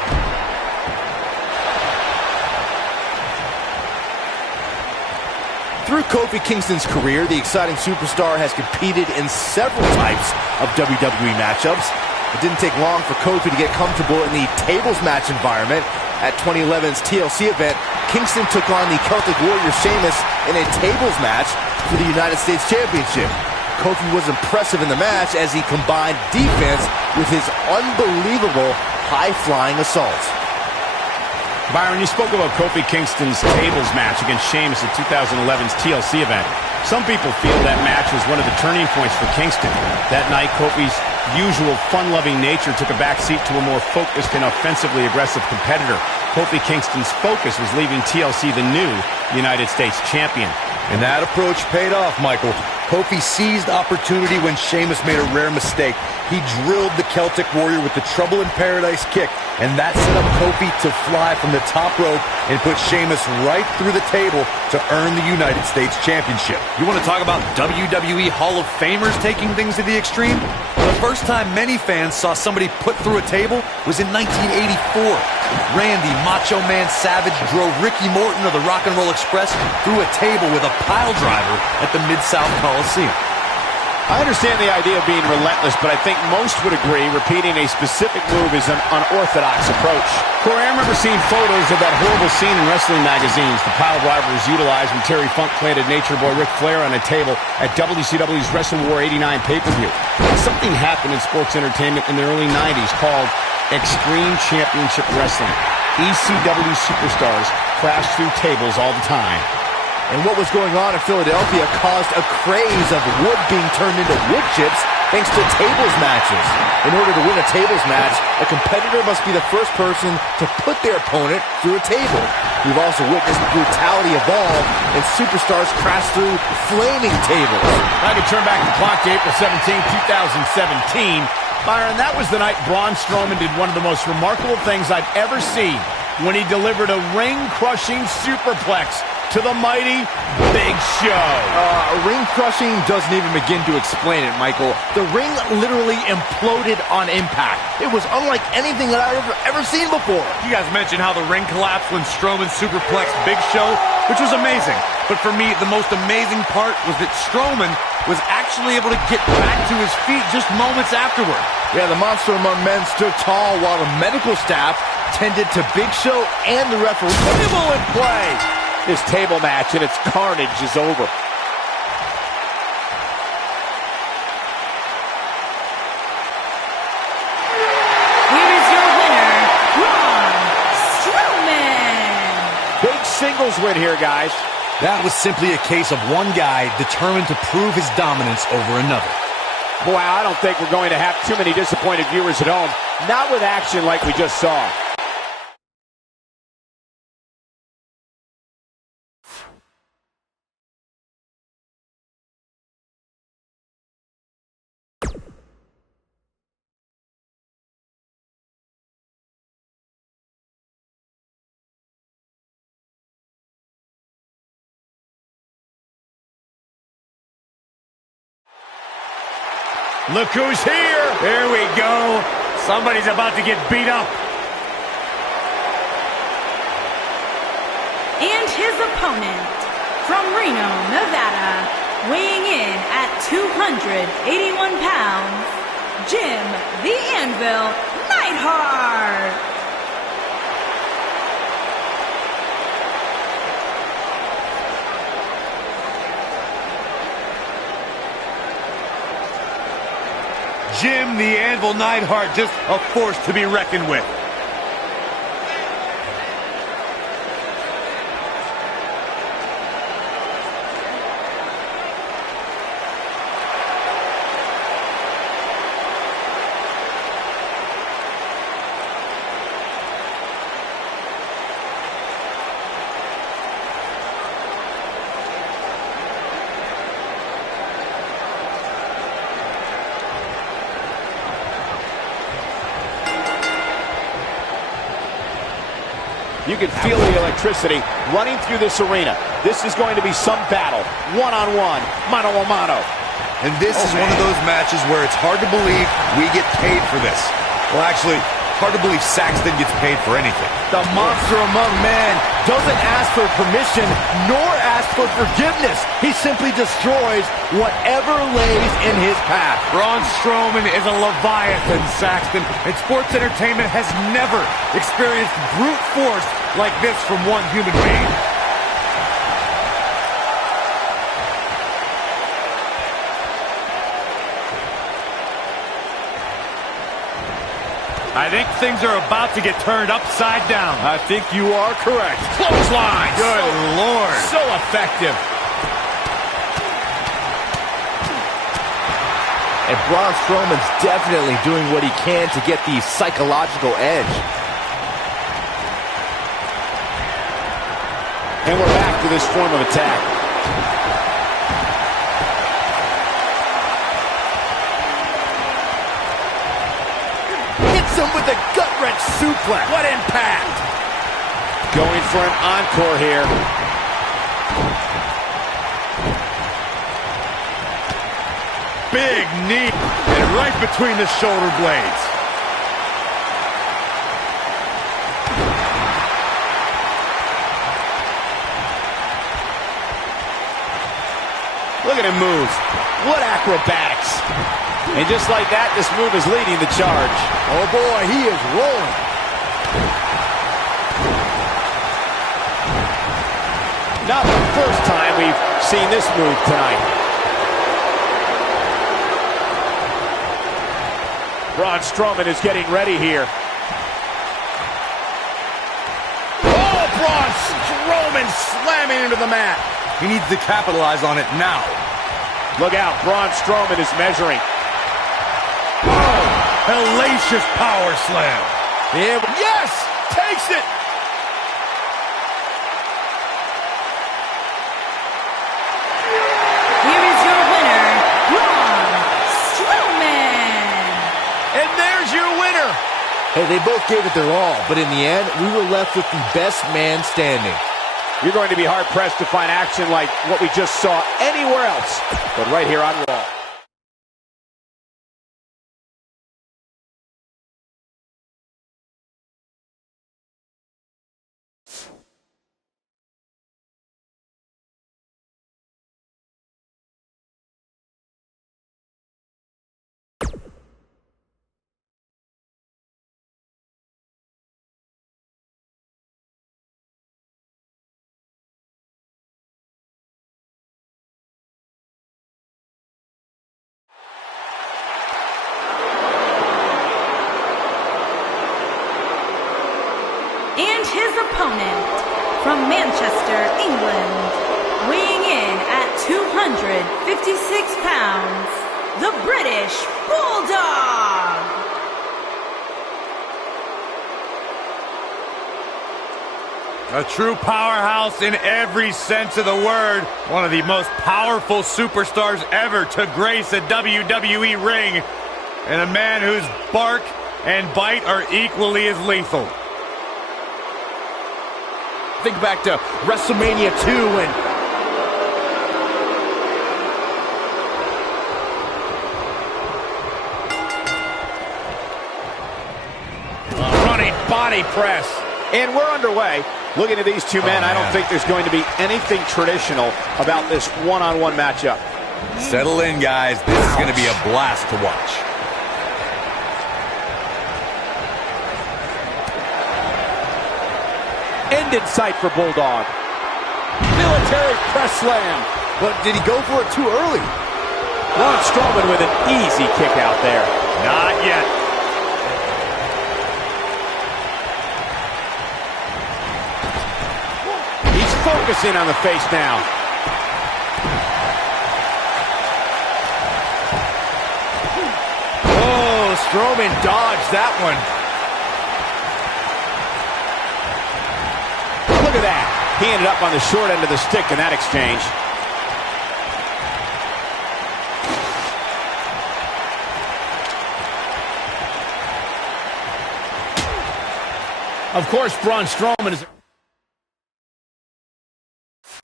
Through Kofi Kingston's career, the exciting superstar has competed in several types of WWE matchups. It didn't take long for Kofi to get comfortable in the tables match environment. At 2011's TLC event, Kingston took on the Celtic Warrior Sheamus in a tables match for the United States Championship. Kofi was impressive in the match as he combined defense with his unbelievable high-flying assaults. Byron, you spoke about Kofi Kingston's tables match against Sheamus at 2011's TLC event. Some people feel that match was one of the turning points for Kingston. That night, Kofi's usual fun-loving nature took a backseat to a more focused and offensively aggressive competitor. Kofi Kingston's focus was leaving TLC the new United States champion. And that approach paid off, Michael. Kofi seized opportunity when Sheamus made a rare mistake. He drilled the Celtic Warrior with the Trouble in Paradise kick, and that set up Kofi to fly from the top rope and put Sheamus right through the table to earn the United States Championship. You want to talk about WWE Hall of Famers taking things to the extreme? The first time many fans saw somebody put through a table was in 1984. Randy Macho Man Savage drove Ricky Morton of the Rock and Roll Express through a table with a pile driver at the Mid-South Coliseum. I understand the idea of being relentless, but I think most would agree repeating a specific move is an unorthodox approach. Corey, I remember seeing photos of that horrible scene in wrestling magazines. The pile driver was utilized when Terry Funk planted Nature Boy Ric Flair on a table at WCW's Wrestle War 89 pay-per-view. Something happened in sports entertainment in the early 90s called Extreme Championship Wrestling. ECW superstars crashed through tables all the time. And what was going on in Philadelphia caused a craze of wood being turned into wood chips thanks to tables matches. In order to win a tables match, a competitor must be the first person to put their opponent through a table. We've also witnessed brutality evolve and superstars crash through flaming tables. I can turn back the clock to April 17, 2017. Byron, that was the night Braun Strowman did one of the most remarkable things I've ever seen. when he delivered a ring-crushing superplex to the mighty Big Show. Ring crushing doesn't even begin to explain it, Michael. The ring literally imploded on impact. It was unlike anything that I've ever seen before. You guys mentioned how the ring collapsed when Strowman superplexed Big Show, which was amazing. But for me, the most amazing part was that Strowman was actually able to get back to his feet just moments afterward. Yeah, the Monster Among Men stood tall while the medical staff tended to Big Show and the referee. Table in play. This table match and its carnage is over. Here is your winner, Braun Strowman. Big singles win here, guys. That was simply a case of one guy determined to prove his dominance over another. Wow, I don't think we're going to have too many disappointed viewers at home. Not with action like we just saw. Look who's here. Here we go. Somebody's about to get beat up. And his opponent, from Reno, Nevada, weighing in at 281 pounds, Jim the Anvil Neidhart. Jim the Anvil Neidhart, just a force to be reckoned with. You can feel the electricity running through this arena. This is going to be some battle. One-on-one, mano-a-mano. And this is one of those matches where it's hard to believe we get paid for this. Well, actually, hard to believe Saxton gets paid for anything. The Monster Among Men doesn't ask for permission nor ask for forgiveness. He simply destroys whatever lays in his path. Braun Strowman is a Leviathan, Saxton, and sports entertainment has never experienced brute force like this from one human being. I think things are about to get turned upside down. I think you are correct. Clothesline. Good Lord. So effective. And Braun Strowman's definitely doing what he can to get the psychological edge. And we're back to this form of attack. Hits him with a gut-wrench suplex. What impact! Going for an encore here. Big knee, and right between the shoulder blades. Look at him move. What acrobatics. And just like that, this move is leading the charge. Oh boy, he is rolling. Not the first time we've seen this move tonight. Braun Strowman is getting ready here. Oh, Braun Strowman slamming into the mat. He needs to capitalize on it now. Look out, Braun Strowman is measuring. Oh, hellacious power slam. Yeah, Yes! Takes it! Here is your winner, Braun Strowman. And there's your winner, Hey, they both gave it their all, but in the end, we were left with the best man standing. You're going to be hard-pressed to find action like what we just saw anywhere else, but right here on Raw. And his opponent, from Manchester, England, weighing in at 256 pounds, the British Bulldog! A true powerhouse in every sense of the word. One of the most powerful superstars ever to grace a WWE ring. And a man whose bark and bite are equally as lethal. Think back to WrestleMania 2 when Running body press. And we're underway. Looking at these two men, I don't think there's going to be anything traditional about this one-on-one matchup. Settle in, guys. This is going to be a blast to watch. End in sight for Bulldog. Military press slam. but did he go for it too early? Braun Strowman with an easy kick out there. Not yet. He's focusing on the face now. Oh, Strowman dodged that one. Look at that. He ended up on the short end of the stick in that exchange. Of course, Braun Strowman has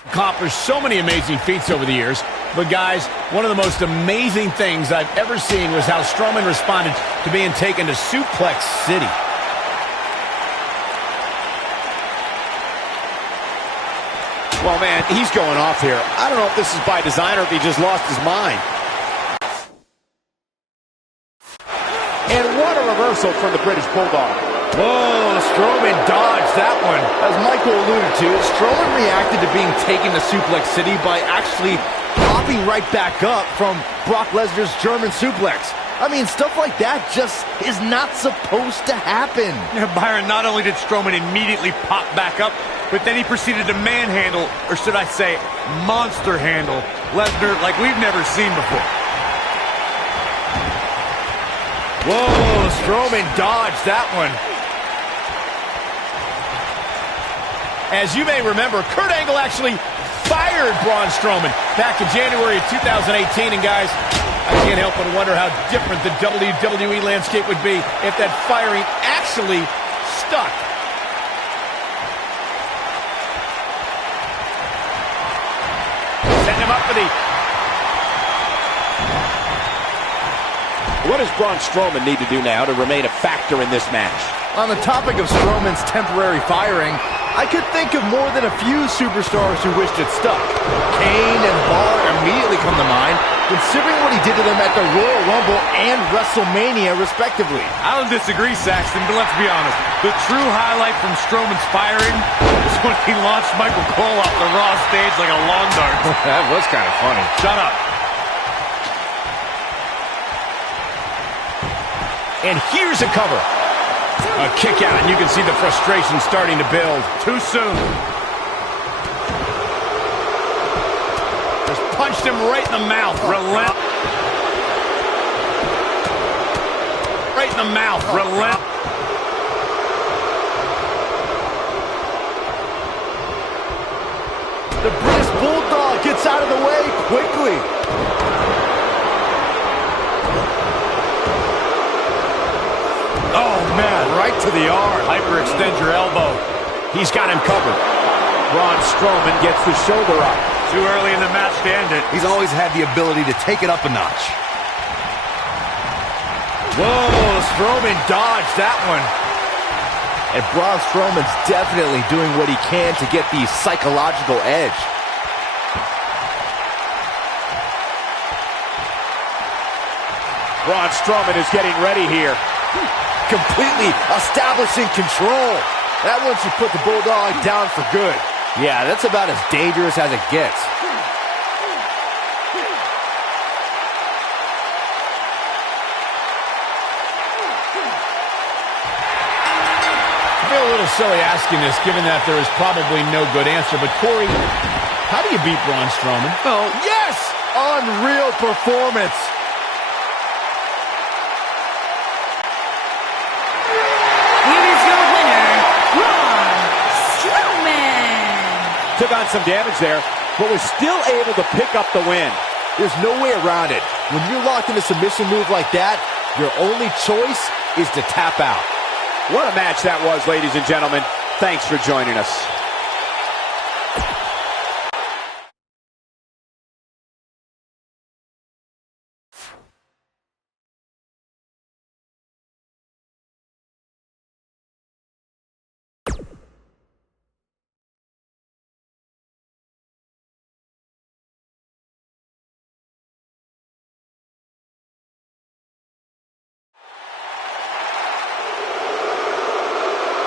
accomplished so many amazing feats over the years. But guys, one of the most amazing things I've ever seen was how Strowman responded to being taken to Suplex City. Well, man, he's going off here. I don't know if this is by design or if he just lost his mind. And what a reversal from the British Bulldog. Whoa, Strowman dodged that one. As Michael alluded to, Strowman reacted to being taken to Suplex City by actually popping right back up from Brock Lesnar's German suplex. I mean, stuff like that just is not supposed to happen. Byron, not only did Strowman immediately pop back up, but then he proceeded to manhandle, or should I say, monster handle, Lesnar like we've never seen before. Whoa, Strowman dodged that one. As you may remember, Kurt Angle actually fired Braun Strowman back in January of 2018. And guys, I can't help but wonder how different the WWE landscape would be if that firing actually stuck. Setting him up for the... What does Braun Strowman need to do now to remain a factor in this match? On the topic of Strowman's temporary firing, I could think of more than a few superstars who wished it stuck. Kane and Balor immediately come to mind, considering what he did to them at the Royal Rumble and WrestleMania, respectively. I don't disagree, Saxton, but let's be honest. The true highlight from Strowman's firing was when he launched Michael Cole off the Raw stage like a lawn dart. That was kind of funny. Shut up. And here's a cover. A kick out, and you can see the frustration starting to build. Too soon. Just punched him right in the mouth. Relent. Right in the mouth. Relent. The British Bulldog gets out of the way quickly. Oh, man. Right to the arm. Hyperextend your elbow. He's got him covered. Braun Strowman gets the shoulder up. Too early in the match to end it. He's always had the ability to take it up a notch. Whoa, Strowman dodged that one. And Braun Strowman's definitely doing what he can to get the psychological edge. Braun Strowman is getting ready here. Completely establishing control. That one should put the Bulldog down for good. Yeah, that's about as dangerous as it gets. I feel a little silly asking this, given that there is probably no good answer. But, Corey, how do you beat Braun Strowman? Oh, yes! Unreal performance. Here is your winner, Braun Strowman. Took on some damage there, but was still able to pick up the win. There's no way around it. When you're locked in a submission move like that, your only choice is to tap out. What a match that was, ladies and gentlemen. Thanks for joining us.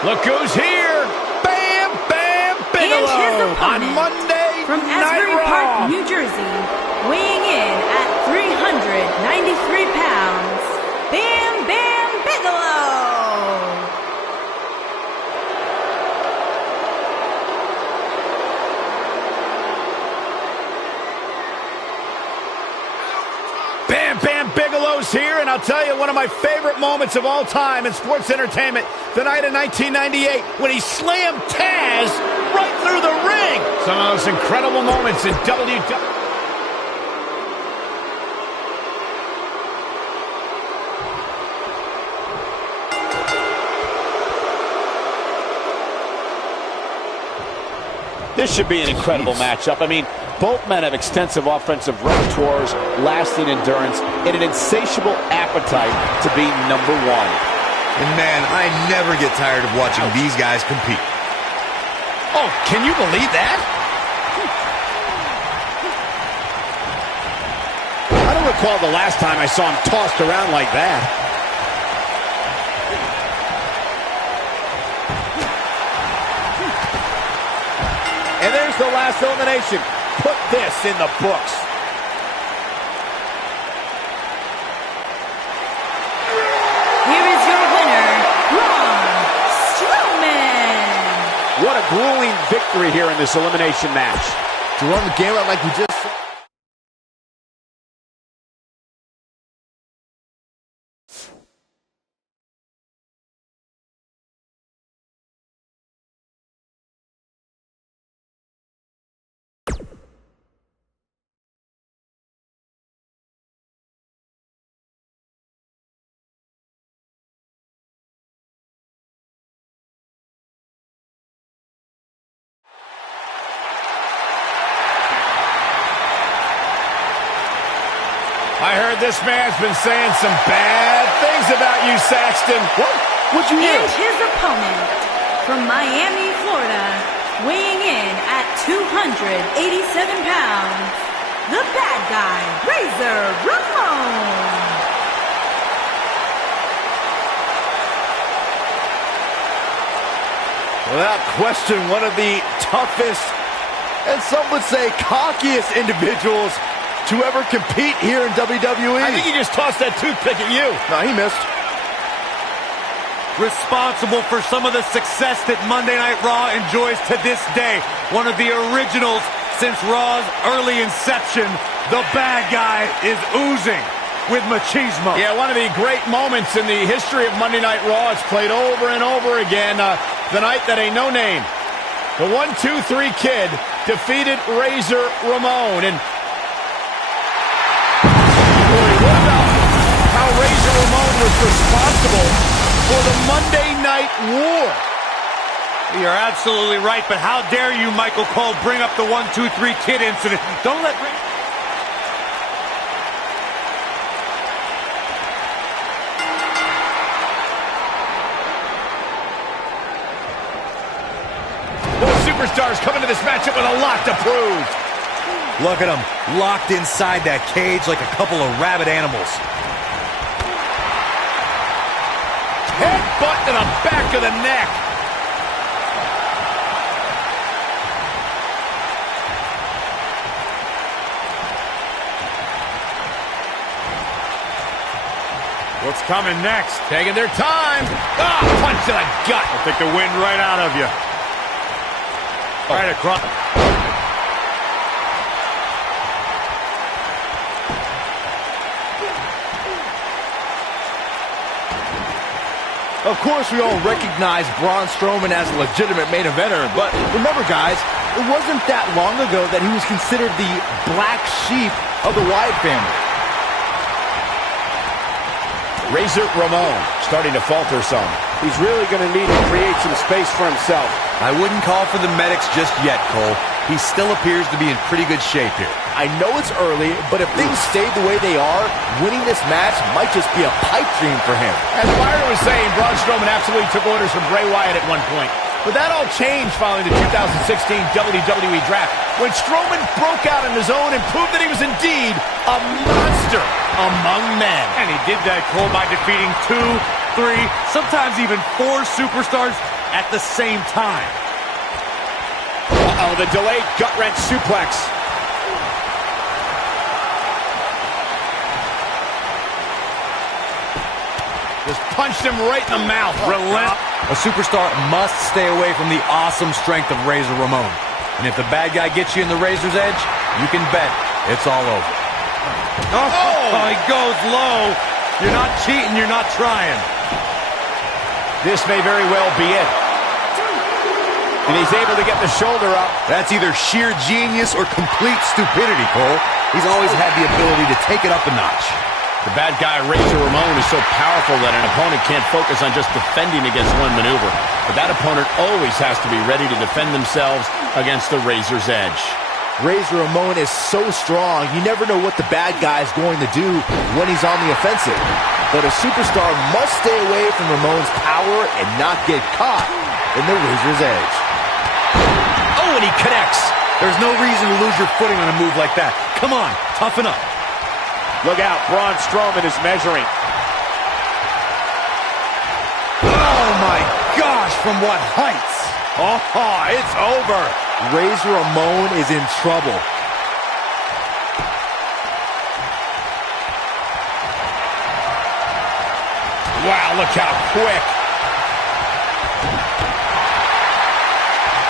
Look who's here! Bam Bam Bigelow on Monday from Night Asbury Raw. Park, New Jersey, weighing in at 393 pounds, Bam Bam Bigelow. Bam Bam Bigelow's here, and I'll tell you one of my favorite moments of all time in sports entertainment, the night of 1998, when he slammed Taz right through the ring. Some of those incredible moments in WWE. This should be an incredible matchup. I mean, both men have extensive offensive repertoires, lasting endurance, and an insatiable appetite to be number one. And man, I never get tired of watching these guys compete. Oh, can you believe that? I don't recall the last time I saw him tossed around like that. And there's the last elimination. Put this in the books. Here is your winner, Braun Strowman. What a grueling victory here in this elimination match. To run the gamut like we just said. I heard this man's been saying some bad things about you, Saxton. What? What'd you hear? And his opponent, from Miami, Florida, weighing in at 287 pounds, the bad guy, Razor Ramon. Without question, one of the toughest, and some would say cockiest individuals to ever compete here in WWE. I think he just tossed that toothpick at you. No, he missed. Responsible for some of the success that Monday Night Raw enjoys to this day. One of the originals since Raw's early inception. The bad guy is oozing with machismo. Yeah, one of the great moments in the history of Monday Night Raw. It's played over and over again. The night that a no-name, the 1-2-3 Kid, defeated Razor Ramon. And what about how Razor Ramon was responsible for the Monday Night War. You're absolutely right, but how dare you, Michael Cole, bring up the 1-2-3 kid incident. Don't let... Both superstars coming to this matchup with a lot to prove. Look at them, locked inside that cage like a couple of rabid animals. Headbutt to the back of the neck. What's coming next? Taking their time. Ah, punch to the gut. I'll take the wind right out of you. Right across. Of course, we all recognize Braun Strowman as a legitimate main eventer, but remember, guys, it wasn't that long ago that he was considered the black sheep of the Wyatt family. Razor Ramon starting to falter some. He's really going to need to create some space for himself. I wouldn't call for the medics just yet, Cole. He still appears to be in pretty good shape here. I know it's early, but if things stay the way they are, winning this match might just be a pipe dream for him. As Byron was saying, Braun Strowman absolutely took orders from Bray Wyatt at one point. But that all changed following the 2016 WWE Draft, when Strowman broke out on his own and proved that he was indeed a monster among men. And he did that, Cole, by defeating 2, 3, sometimes even 4 superstars at the same time. Uh-oh, the delayed gut-wrench suplex. Just punched him right in the mouth. A superstar must stay away from the awesome strength of Razor Ramon. And if the bad guy gets you in the razor's edge, you can bet it's all over. Oh, he goes low. You're not cheating, you're not trying. This may very well be it. And he's able to get the shoulder up. That's either sheer genius or complete stupidity, Cole. He's always had the ability to take it up a notch. The bad guy, Razor Ramon, is so powerful that an opponent can't focus on just defending against one maneuver. But that opponent always has to be ready to defend themselves against the Razor's edge. Razor Ramon is so strong, you never know what the bad guy is going to do when he's on the offensive. But a superstar must stay away from Ramon's power and not get caught in the Razor's edge. Oh, and he connects. There's no reason to lose your footing on a move like that. Come on, toughen up. Look out, Braun Strowman is measuring. Oh, my gosh, from what heights? Oh, it's over. Razor Ramon is in trouble. Wow, look how quick.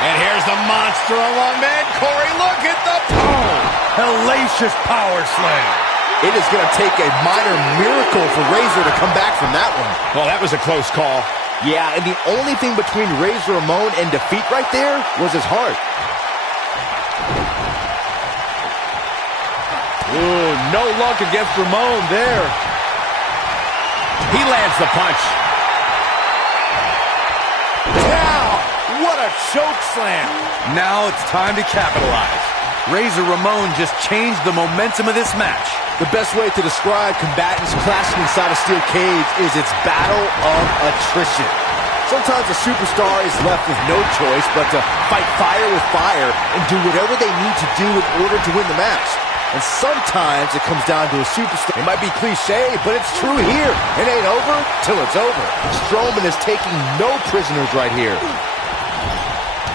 And here's the monster among men. Corey, look at the boom. Hellacious power slam. It is going to take a minor miracle for Razor to come back from that one. Well, that was a close call. Yeah, and the only thing between Razor Ramon and defeat right there was his heart. Ooh, no luck against Ramon there. He lands the punch. Wow, what a choke slam. Now it's time to capitalize. Razor Ramon just changed the momentum of this match. The best way to describe combatants clashing inside a steel cage is its battle of attrition. Sometimes a superstar is left with no choice but to fight fire with fire and do whatever they need to do in order to win the match. And sometimes it comes down to a superstar. It might be cliche, but it's true here. It ain't over till it's over. Strowman is taking no prisoners right here.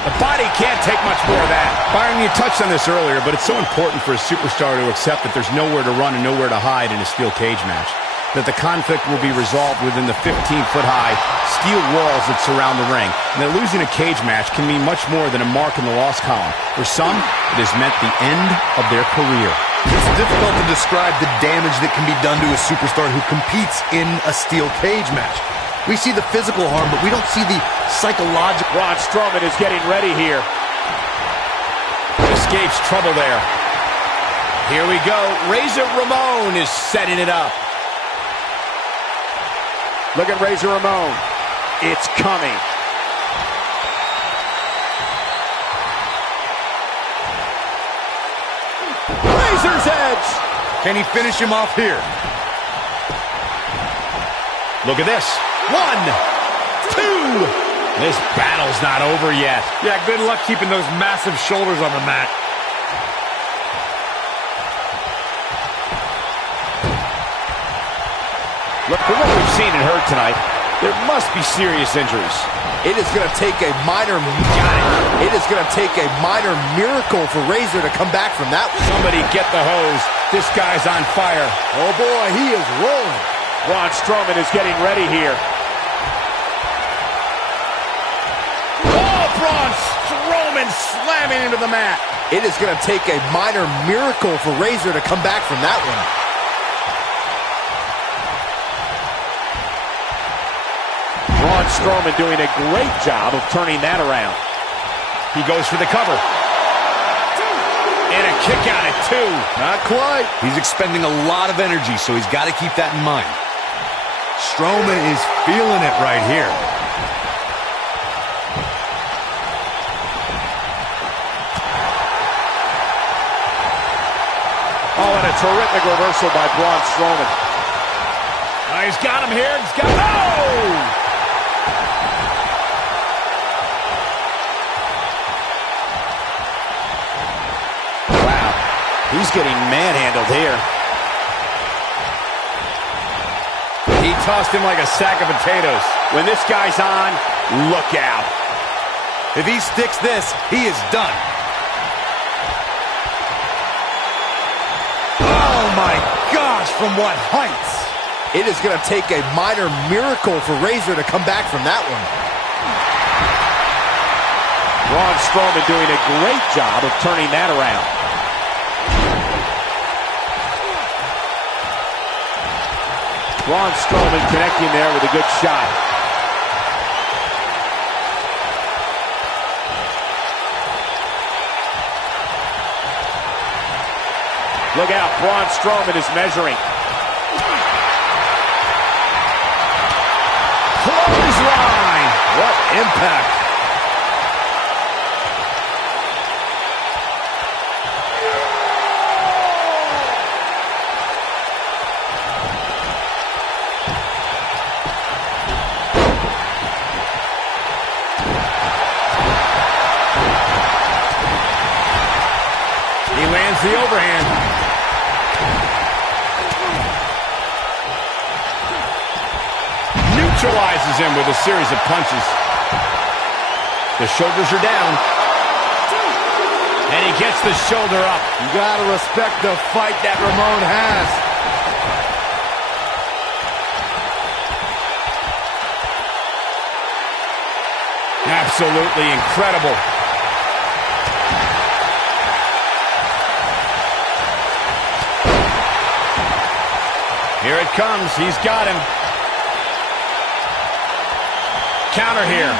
The body can't take much more of that. Byron, you touched on this earlier, but it's so important for a superstar to accept that there's nowhere to run and nowhere to hide in a steel cage match. That the conflict will be resolved within the 15-foot-high steel walls that surround the ring. And that losing a cage match can mean much more than a mark in the loss column. For some, it has meant the end of their career. It's difficult to describe the damage that can be done to a superstar who competes in a steel cage match. We see the physical harm, but we don't see the psychological. Braun Strowman is getting ready here. Escapes trouble there. Here we go. Razor Ramon is setting it up. Look at Razor Ramon. It's coming. Razor's edge. Can he finish him off here? Look at this. 1, 2. This battle's not over yet. Yeah, good luck keeping those massive shoulders on the mat. Look, for what we've seen and heard tonight, there must be serious injuries. It is going to take a minor miracle for Razor to come back from that one. Somebody get the hose. This guy's on fire. Oh boy, he is rolling. Braun Strowman is getting ready here. Oh, Braun Strowman slamming into the mat. It is going to take a minor miracle for Razor to come back from that one. Braun Strowman doing a great job of turning that around. He goes for the cover. And a kick out at 2. Not quite. He's expending a lot of energy, so he's got to keep that in mind. Strowman is feeling it right here. Oh, and a terrific reversal by Braun Strowman. He's got him here. He's got him. Oh! He's getting manhandled here. He tossed him like a sack of potatoes. When this guy's on, look out. If he sticks this, he is done. Oh my gosh, from what heights? It is going to take a minor miracle for Razor to come back from that one. Braun Strowman doing a great job of turning that around. Braun Strowman connecting there with a good shot. Look out, Braun Strowman is measuring. Clothesline! What impact! He lands the overhand. Neutralizes him with a series of punches. The shoulders are down. And he gets the shoulder up. You gotta respect the fight that Ramon has. Absolutely incredible. Here it comes. He's got him. Counter here.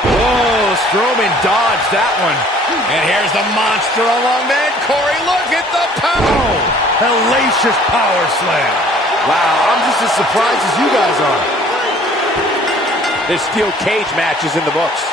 Whoa, Strowman dodged that one. And here's the monster along there. Corey, look at the power. Hellacious power slam. Wow, I'm just as surprised as you guys are. This steel cage match is in the books.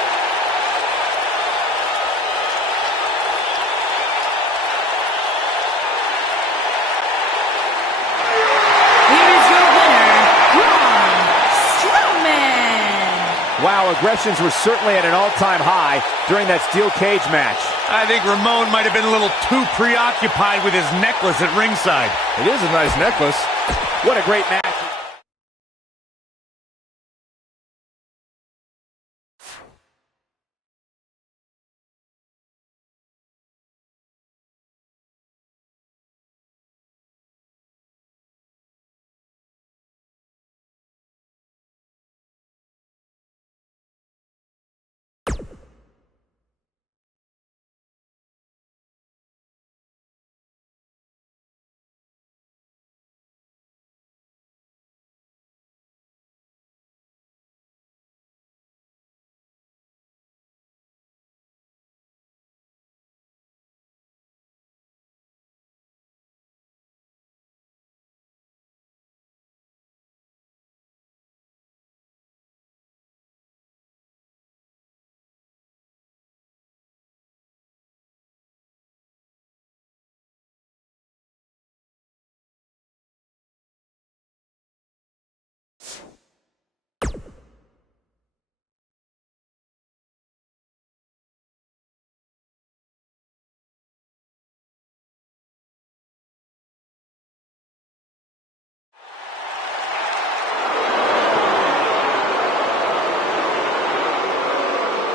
Wow, aggressions were certainly at an all-time high during that steel cage match. I think Ramon might have been a little too preoccupied with his necklace at ringside. It is a nice necklace. What a great match.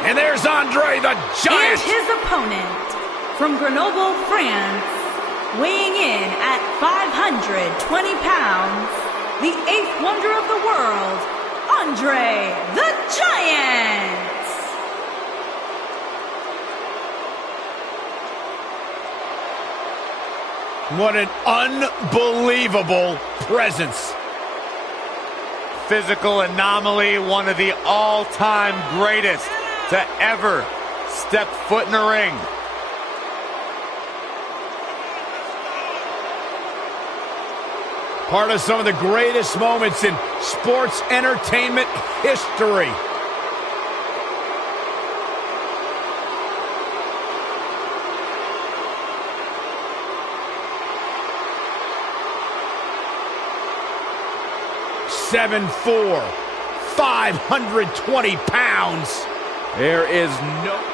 And there's Andre the Giant. And his opponent from Grenoble, France, weighing in at 520 pounds, the 8th wonder of the world, Andre the Giant. What an unbelievable presence. Physical anomaly, one of the all-time greatest to ever step foot in a ring. Part of some of the greatest moments in sports entertainment history. (7'4", 520 pounds. There is no...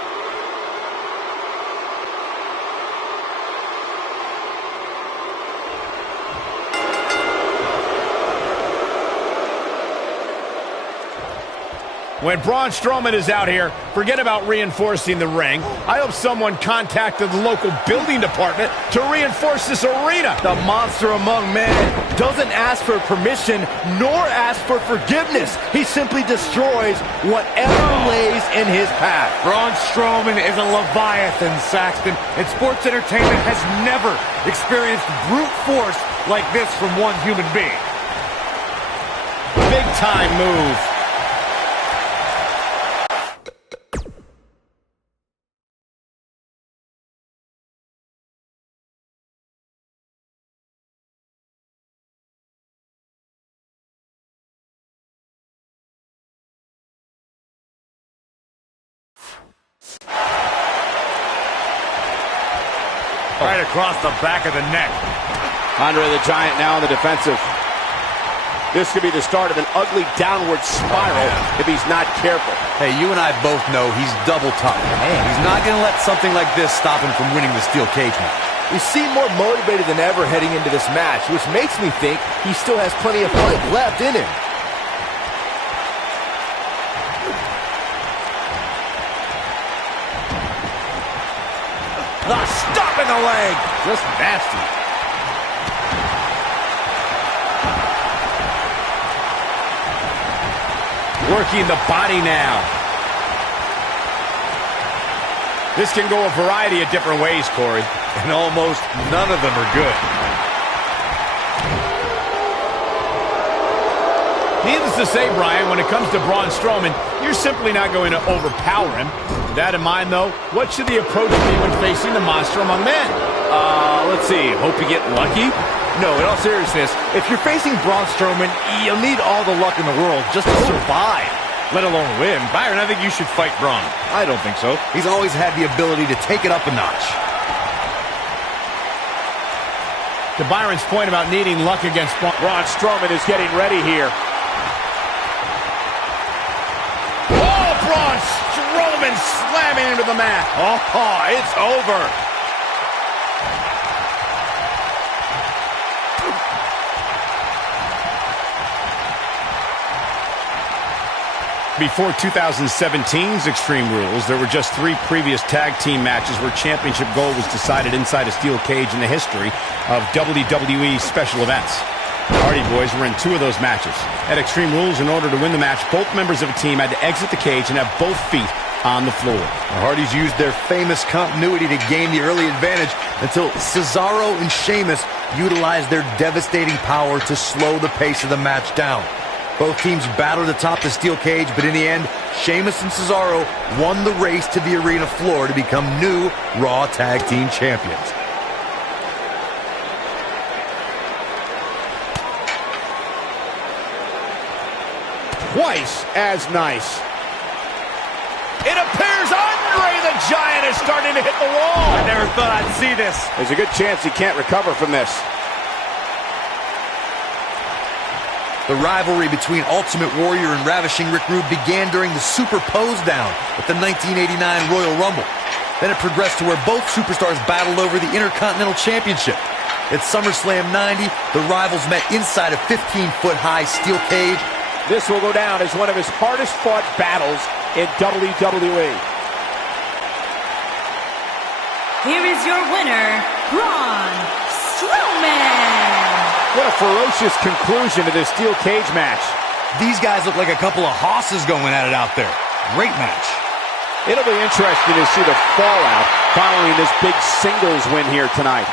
When Braun Strowman is out here, forget about reinforcing the ring. I hope someone contacted the local building department to reinforce this arena. The monster among men doesn't ask for permission nor ask for forgiveness. He simply destroys whatever lays in his path. Braun Strowman is a Leviathan, Saxton, and sports entertainment has never experienced brute force like this from one human being. Big time move. Right across the back of the neck. Andre the Giant now on the defensive. This could be the start of an ugly downward spiral if he's not careful. Hey, you and I both know he's double tough. He's not going to let something like this stop him from winning the steel cage match. He seemed more motivated than ever heading into this match, which makes me think he still has plenty of fight left in him. The stop in the leg. Just nasty. Working the body now. This can go a variety of different ways, Corey. And almost none of them are good. Needless to say, Brian, when it comes to Braun Strowman, you're simply not going to overpower him. With that in mind, though, what should the approach be when facing the monster among men? Let's see. Hope you get lucky? No, in all seriousness, if you're facing Braun Strowman, you'll need all the luck in the world just to survive, let alone win. Byron, I think you should fight Braun. I don't think so. He's always had the ability to take it up a notch. To Byron's point about needing luck against Braun Strowman is getting ready here. Braun Strowman slamming into the mat. Oh, it's over. Before 2017's Extreme Rules, there were just 3 previous tag team matches where championship gold was decided inside a steel cage in the history of WWE special events. The Hardy Boys were in 2 of those matches. At Extreme Rules, in order to win the match, both members of a team had to exit the cage and have both feet on the floor. The Hardys used their famous continuity to gain the early advantage until Cesaro and Sheamus utilized their devastating power to slow the pace of the match down. Both teams battled atop the steel cage, but in the end, Sheamus and Cesaro won the race to the arena floor to become new Raw Tag Team Champions. Twice as nice. It appears Andre the Giant is starting to hit the wall. I never thought I'd see this. There's a good chance he can't recover from this. The rivalry between Ultimate Warrior and Ravishing Rick Rude began during the Super Pose Down at the 1989 Royal Rumble. Then it progressed to where both superstars battled over the Intercontinental Championship. At SummerSlam 90, the rivals met inside a 15-foot-high steel cage. This will go down as one of his hardest fought battles in WWE. Here is your winner, Braun Strowman. What a ferocious conclusion to this steel cage match. These guys look like a couple of hosses going at it out there. Great match. It'll be interesting to see the fallout following this big singles win here tonight.